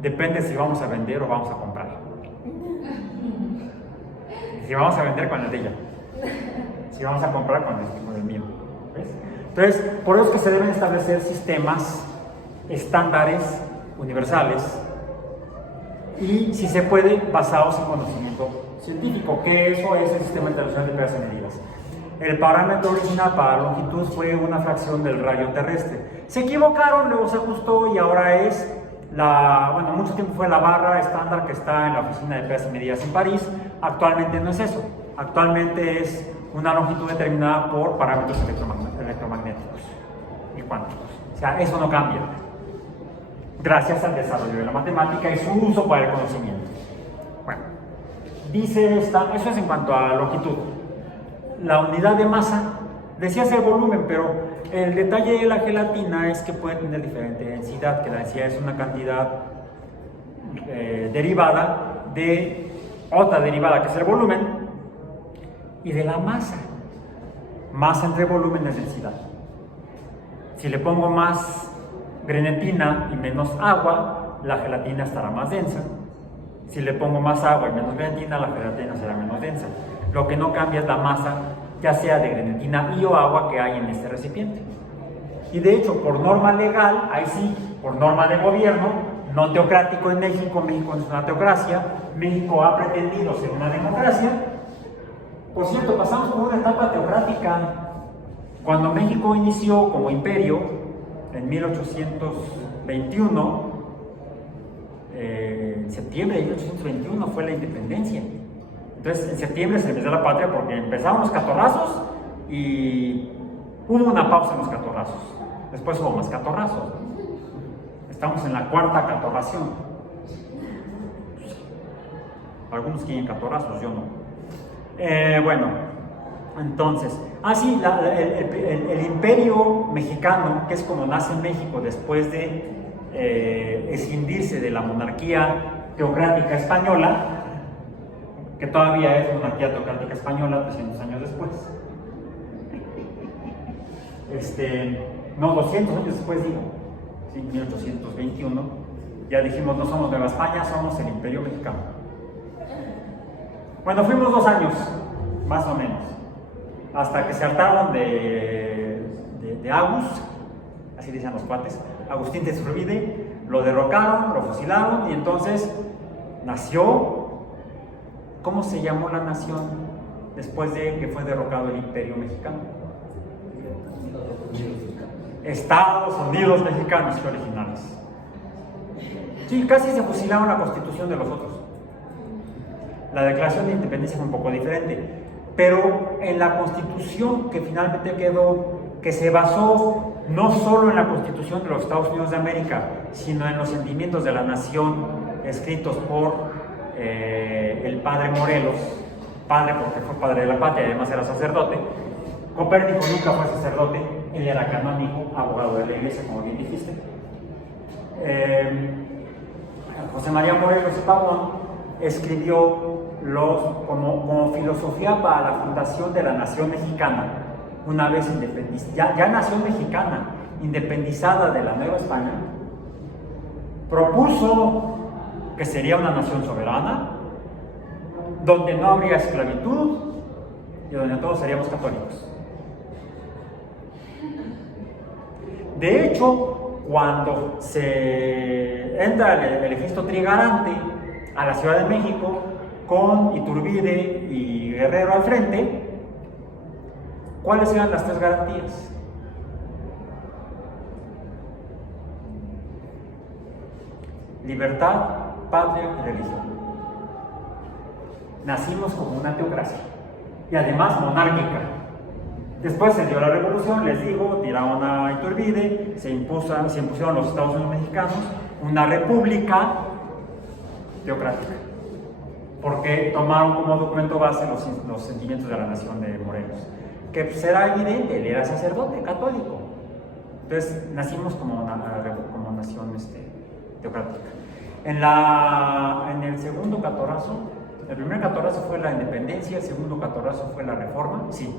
Depende si vamos a vender o vamos a comprar. Si vamos a vender, con el de ella. Si vamos a comprar, con el mío. ¿Ves? Entonces, por eso es que se deben establecer sistemas estándares universales y, si se puede, basados en conocimiento científico, que eso es el Sistema Internacional de Pesos y Medidas. El parámetro original para la longitud fue una fracción del radio terrestre. Se equivocaron, luego se ajustó y ahora es mucho tiempo fue la barra estándar que está en la oficina de Pesos y Medidas en París. Actualmente no es eso. Actualmente es una longitud determinada por parámetros electromagnéticos y cuánticos. O sea, eso no cambia. Gracias al desarrollo de la matemática y su uso para el conocimiento. Bueno, dice eso es en cuanto a longitud. La unidad de masa, decía ser volumen, pero el detalle de la gelatina es que puede tener diferente densidad, que la densidad es una cantidad derivada de otra derivada, que es el volumen, y de la masa. Masa entre volumen es densidad. Si le pongo más grenetina y menos agua, la gelatina estará más densa. Si le pongo más agua y menos grenetina, la gelatina será menos densa. Lo que no cambia es la masa, ya sea de grenetina y o agua que hay en este recipiente. Y de hecho, por norma legal, ahí sí, por norma de gobierno, no teocrático en México no es una teocracia, México ha pretendido ser una democracia. Por cierto, pasamos por una etapa teocrática. Cuando México inició como imperio, en 1821, en septiembre de 1821 fue la independencia. Entonces, en septiembre se empezó la patria porque empezaron los catorrazos y hubo una pausa en los catorrazos. Después hubo más catorrazos. Estamos en la cuarta catorración. Algunos quieren catorrazos, yo no. Bueno, entonces, sí, el imperio mexicano, que es como nace México después de escindirse de la monarquía teocrática española, que todavía es monarquía teocrática española 300 años después. No, 200 años después, digo, sí, 1821, ya dijimos, no somos Nueva España, somos el Imperio Mexicano. Bueno, fuimos 2 años, más o menos, hasta que se hartaron de Agus, así decían los cuates, Agustín de Iturbide, lo derrocaron, lo fusilaron, y entonces nació. ¿Cómo se llamó la nación después de que fue derrocado el Imperio Mexicano? Estados Unidos Mexicanos, que originales. Sí, casi se fusilaron la constitución de los otros. La declaración de independencia fue un poco diferente, pero en la constitución que finalmente quedó, que se basó no solo en la constitución de los Estados Unidos de América, sino en los sentimientos de la nación escritos por el padre Morelos, padre porque fue padre de la patria y además era sacerdote. Copérnico nunca fue sacerdote, él era canónigo, abogado de la iglesia, como bien dijiste. José María Morelos Pavón escribió como filosofía para la fundación de la nación mexicana, una vez independizada, ya nación mexicana, independizada de la Nueva España, propuso que sería una nación soberana, donde no habría esclavitud y donde todos seríamos católicos. De hecho, cuando se entra el ejército trigarante a la Ciudad de México, con Iturbide y Guerrero al frente, ¿cuáles eran las 3 garantías? Libertad, patria y religión. Nacimos como una teocracia y además monárquica. Después se dio la revolución, les digo, tiraron a Iturbide, se impusieron los Estados Unidos mexicanos, una república teocrática, porque tomaron como documento base los sentimientos de la nación de Morelos, que pues era evidente, él era sacerdote católico. Entonces nacimos como nación teocrática. En el segundo catorrazo, el primer catorrazo fue la independencia, el segundo catorrazo fue la reforma, sí.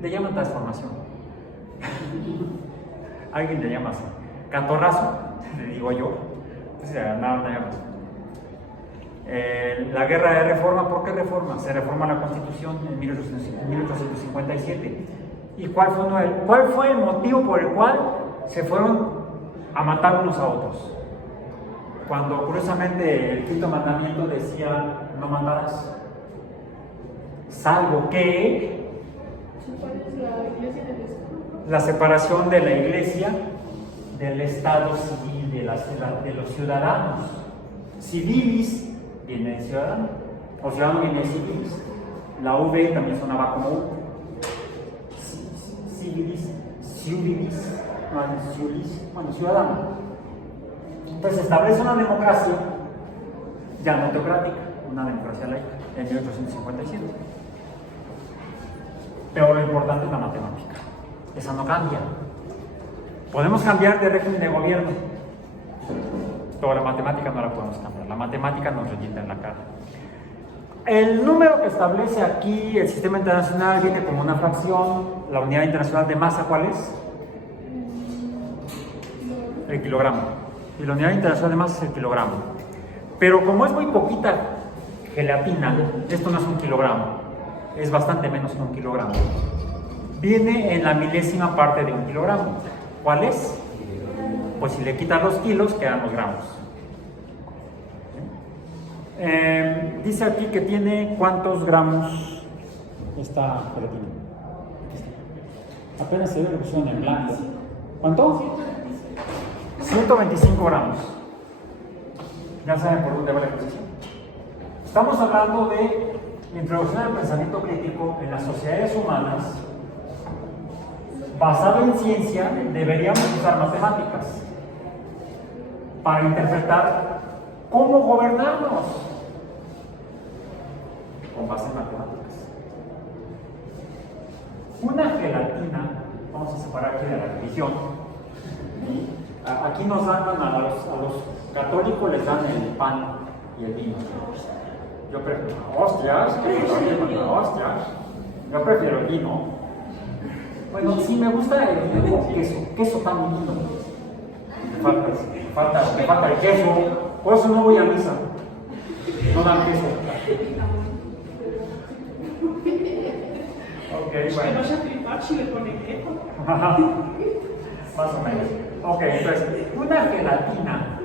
Le llaman transformación. Alguien le llama así. Catorrazo, le digo yo. Pues nada más. La guerra de reforma, ¿por qué reforma? Se reforma la Constitución en 1857. ¿Y cuál fue el motivo por el cual se fueron a matar unos a otros? Cuando curiosamente el quinto mandamiento decía: no matarás, salvo que la separación de la iglesia del estado civil, de los ciudadanos. Civilis viene de ciudadano, o ciudadano viene de civilis. La V también sonaba como U. Civilis, civilis, bueno, ciudadano. Entonces establece una democracia ya no teocrática, una democracia laica, en 1857. Pero lo importante es la matemática. Esa no cambia. Podemos cambiar de régimen de gobierno, pero la matemática no la podemos cambiar. La matemática nos revienta en la cara. El número que establece aquí el sistema internacional viene como una fracción. La unidad internacional de masa, ¿cuál es? El kilogramo. Y la unidad internacional de masa es el kilogramo. Pero como es muy poquita gelatina, esto no es un kilogramo, es bastante menos que un kilogramo. Viene en la milésima parte de un kilogramo. ¿Cuál es? Pues si le quitan los kilos, quedan los gramos. Dice aquí que tiene ¿cuántos gramos esta gelatina? Apenas se ve que pusieron en blanco. ¿Cuánto? 125 gramos. Ya saben por dónde va la ejercicio. Estamos hablando de la introducción al pensamiento crítico en las sociedades humanas. Basado en ciencia, deberíamos usar matemáticas para interpretar cómo gobernarnos con base en matemáticas. Una gelatina, vamos a separar aquí de la religión. Aquí nos dan a los católicos, les dan el pan y el vino. Yo prefiero hostias, yo prefiero el vino. Bueno, sí me gusta el vino con queso pan y vino. Me falta el queso, por eso no voy a misa. No dan queso. Ok, bueno. Más o menos. Ok, entonces, una gelatina.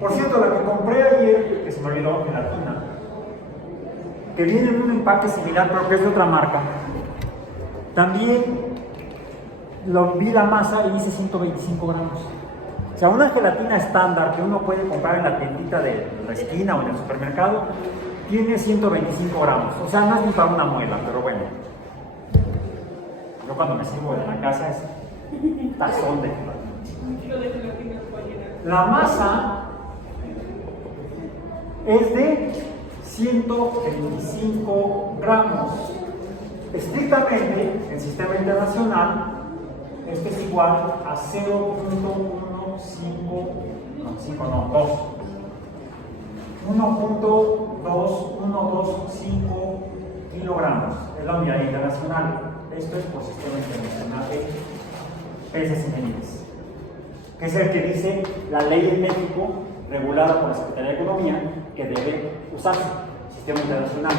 Por cierto, la que compré ayer, que se me olvidó, gelatina, que viene en un empaque similar, pero que es de otra marca. También vi la masa y dice 125 gramos. O sea, una gelatina estándar que uno puede comprar en la tiendita de la esquina o en el supermercado, tiene 125 gramos. O sea, no es ni para una muela, pero bueno. Yo cuando me sirvo de la casa es tazón de gelatina. La masa es de 125 gramos. Estrictamente, en sistema internacional, esto es igual a 1.125 kilogramos. Es la unidad internacional. Esto es por sistema internacional de pesos y medidas, que es el que dice la ley en México, regulada por la Secretaría de Economía, que debe usarse, sistema internacional,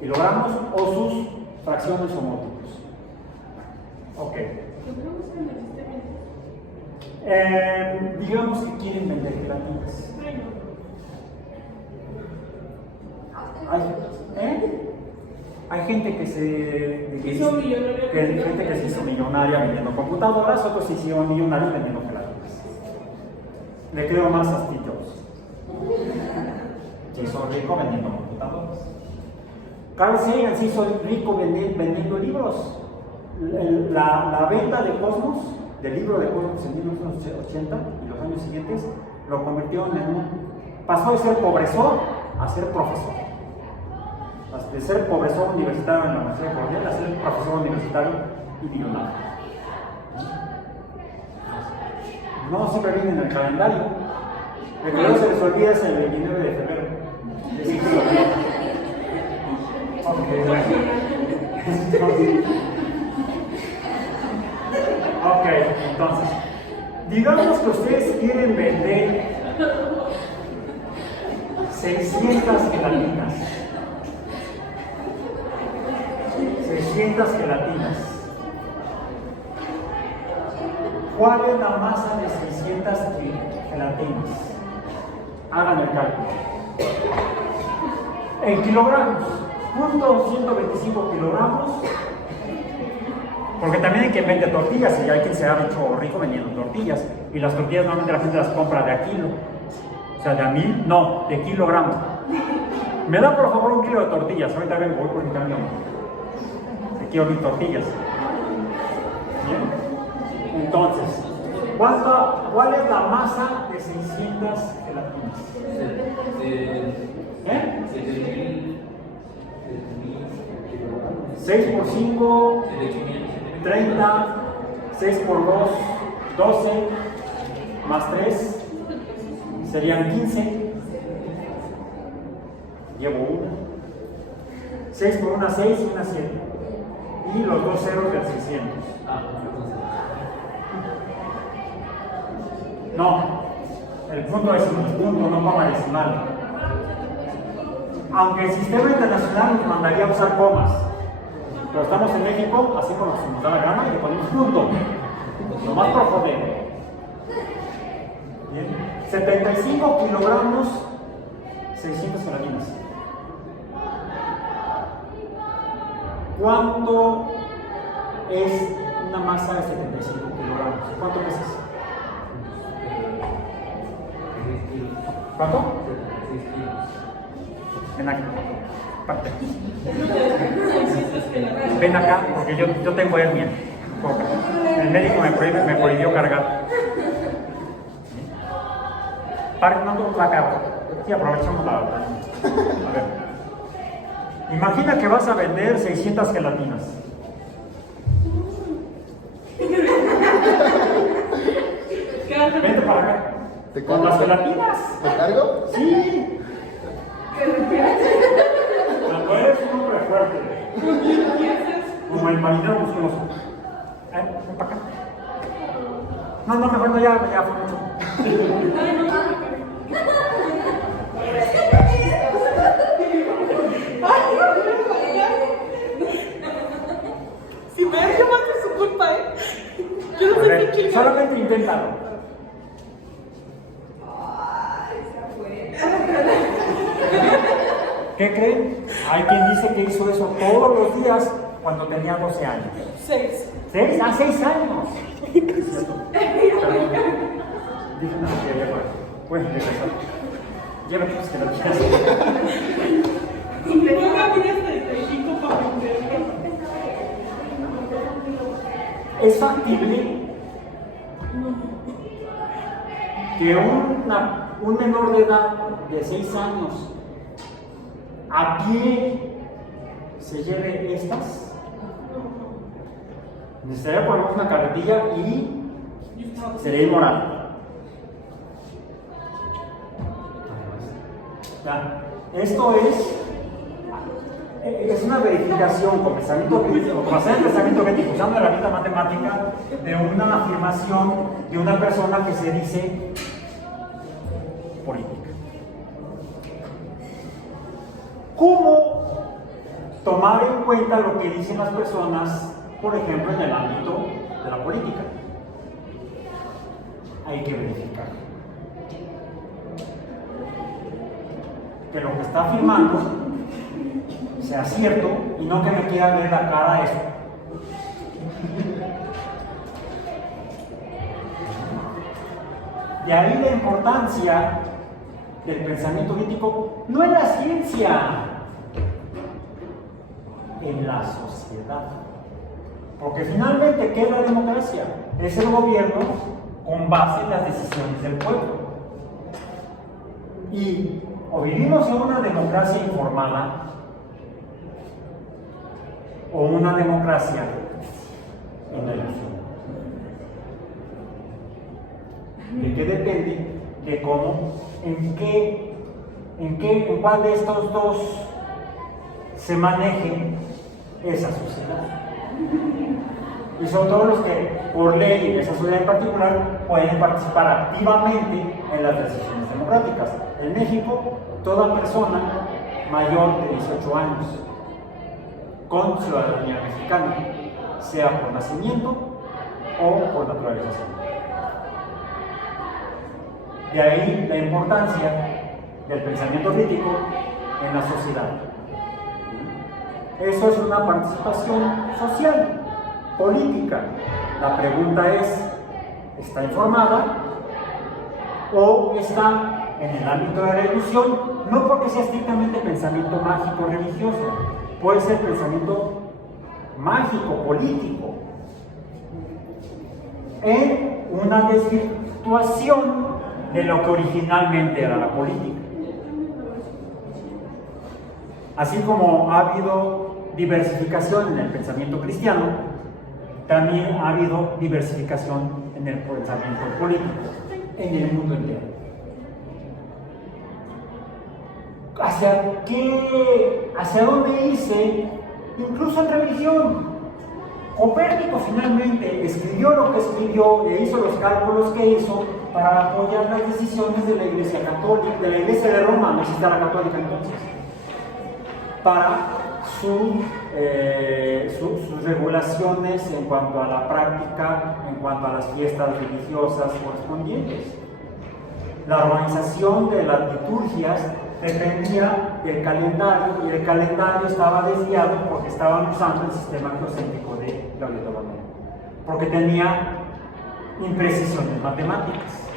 kilogramos o sus fracciones o múltiplos. Ok. Digamos que quieren vender gelatinas. Hay gente que se hizo millonaria vendiendo computadoras, otros se hicieron millonarios vendiendo gelatinas. Le creo más a Steve Jobs. Se hizo rico vendiendo computadoras. Carl Sagan se hizo rico vendiendo libros. La venta de Cosmos, del libro de Cosmos en 1980 y los años siguientes, lo convirtió pasó de ser pobrezón a ser profesor. De ser profesor universitario en la Universidad de Cornell a ser profesor universitario y millonario. No siempre viene en el calendario. El que no se les olvida es el 29 de febrero. Ok, bueno. Ok, entonces, digamos que ustedes quieren vender 600 gelatinas. 600 gelatinas. ¿Cuál es la masa de 600 gelatinas? Hagan el cálculo. En kilogramos. Punto 125 kilogramos. Porque también hay quien vende tortillas y hay quien se ha hecho rico vendiendo tortillas. Y las tortillas normalmente la gente las compra de a kilo. O sea, de a 1000, no, de kilogramo. Me da por favor un kilo de tortillas. Ahorita vengo, voy por mi camión. Quiero mis tortillas. Bien. Entonces, ¿cuál es la masa de 600 gelatinas? 6 por 5, 30, 6 por 2, 12, más 3, serían 15. Llevo 1. 6 por 1, 6 y 1, 7. Y los dos ceros del 600. No, el punto es un punto, no coma decimal. Aunque el sistema internacional nos mandaría a usar comas, pero estamos en México, así como se nos da la gana, y le ponemos punto. Lo más por joder. Bien. 75 kilogramos, 600 gelatinas. ¿Cuánto es una masa de 75 kilogramos. ¿Cuánto pesas? ¿Cuánto? 76 kilos. Ven acá. Parte. Ven acá, porque yo tengo hernia. El médico me prohibió cargar. No tengo la cara. Sí, aprovechamos la otra. A ver. Imagina que vas a vender 600 gelatinas. Vente para acá. ¿Con las gelatinas? ¿Te cargo? Sí. Cuando eres un hombre fuerte, como el marinero musculoso. Ven para acá. No, mejor no, ya fue mucho. Si me has llamado es su culpa, ¿eh? Yo no A sé ver, qué solamente inténtalo. ¿Qué creen? Hay quien dice que hizo eso todos los días cuando tenía 12 años. 6. ¿6? ¡Ah, 6 años! Perdón. Dije una tontería, pues. Regresar. Llévate tus gelatinas. Y luego había 35 para venderlo. ¿Es factible que un menor de edad de 6 años a pie se lleve estas? Necesitaría poner una carretilla y sería inmoral. Ya. Esto es una verificación con pensamiento crítico, con hacer el pensamiento crítico, usando la herramienta matemática de una afirmación de una persona que se dice política. ¿Cómo tomar en cuenta lo que dicen las personas, por ejemplo, en el ámbito de la política? Hay que verificar que lo que está afirmando sea cierto y no que me quiera ver la cara a eso. De ahí la importancia del pensamiento crítico, no en la ciencia, en la sociedad. Porque finalmente, ¿qué es la democracia? Es el gobierno con base en las decisiones del pueblo. Y o vivimos en una democracia informada o una democracia en la ilusión. ¿De qué depende? De cómo, en cuál de estos dos se maneje esa sociedad. Y son todos los que, por ley, en esa sociedad en particular, pueden participar activamente en las decisiones democráticas. En México, toda persona mayor de 18 años con ciudadanía mexicana, sea por nacimiento o por naturalización. De ahí la importancia del pensamiento crítico en la sociedad. Eso es una participación social, política. La pregunta es, ¿está informada o está en el ámbito de la ilusión? No porque sea estrictamente pensamiento mágico religioso, puede ser pensamiento mágico, político, en una desvirtuación de lo que originalmente era la política. Así como ha habido diversificación en el pensamiento cristiano, también ha habido diversificación en el pensamiento político en el mundo entero. ¿Hacia dónde irse? Incluso en religión. Copérnico finalmente escribió lo que escribió e hizo los cálculos que hizo para apoyar las decisiones de la Iglesia Católica, de la Iglesia de Roma, no existe la Católica entonces, para sus regulaciones en cuanto a la práctica, en cuanto a las fiestas religiosas correspondientes. La organización de las liturgias dependía del calendario, y el calendario estaba desviado porque estaban usando el sistema geocéntrico de Claudio Ptolomeo, porque tenía imprecisiones matemáticas.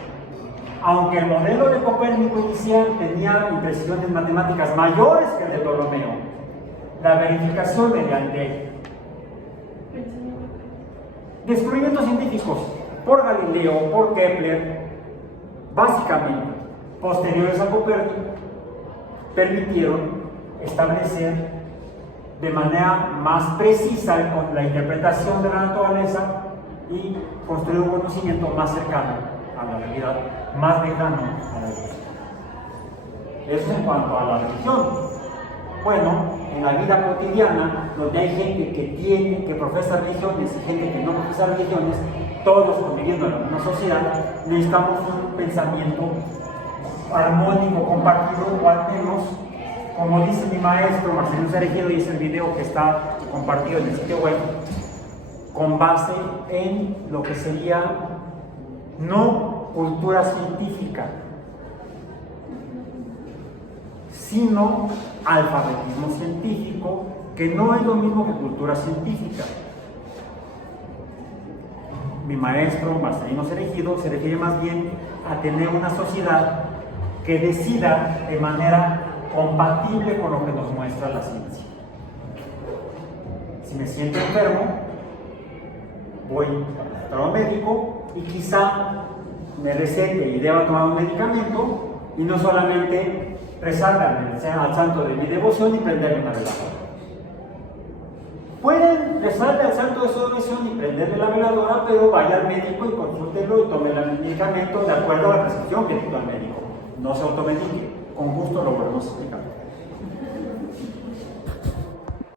Aunque el modelo de Copérnico inicial tenía imprecisiones matemáticas mayores que el de Ptolomeo, la verificación mediante descubrimientos científicos por Galileo, por Kepler, básicamente posteriores a Copérnico, permitieron establecer de manera más precisa con la interpretación de la naturaleza y construir un conocimiento más cercano a la realidad, más lejano a la luz. Eso en cuanto a la religión. Bueno, en la vida cotidiana, donde hay gente que profesa religiones y gente que no profesa religiones, todos conviviendo en la misma sociedad, necesitamos un pensamiento armónico, compartido, o al menos, como dice mi maestro Marcelino Cerejido, y es el video que está compartido en el sitio web, con base en lo que sería no cultura científica, sino alfabetismo científico, que no es lo mismo que cultura científica. Mi maestro Marcelino Cerejido se refiere más bien a tener una sociedad que decida de manera compatible con lo que nos muestra la ciencia. Si me siento enfermo, voy a un médico y quizá me recete y deba tomar un medicamento, y no solamente rezarle al santo de mi devoción y prenderle una veladora. Pueden rezarle al santo de su devoción y prenderle la veladora, pero vaya al médico y consúltelo y tome el medicamento de acuerdo a la prescripción que dictó el médico. No se automedique, con gusto lo volvemos a explicar.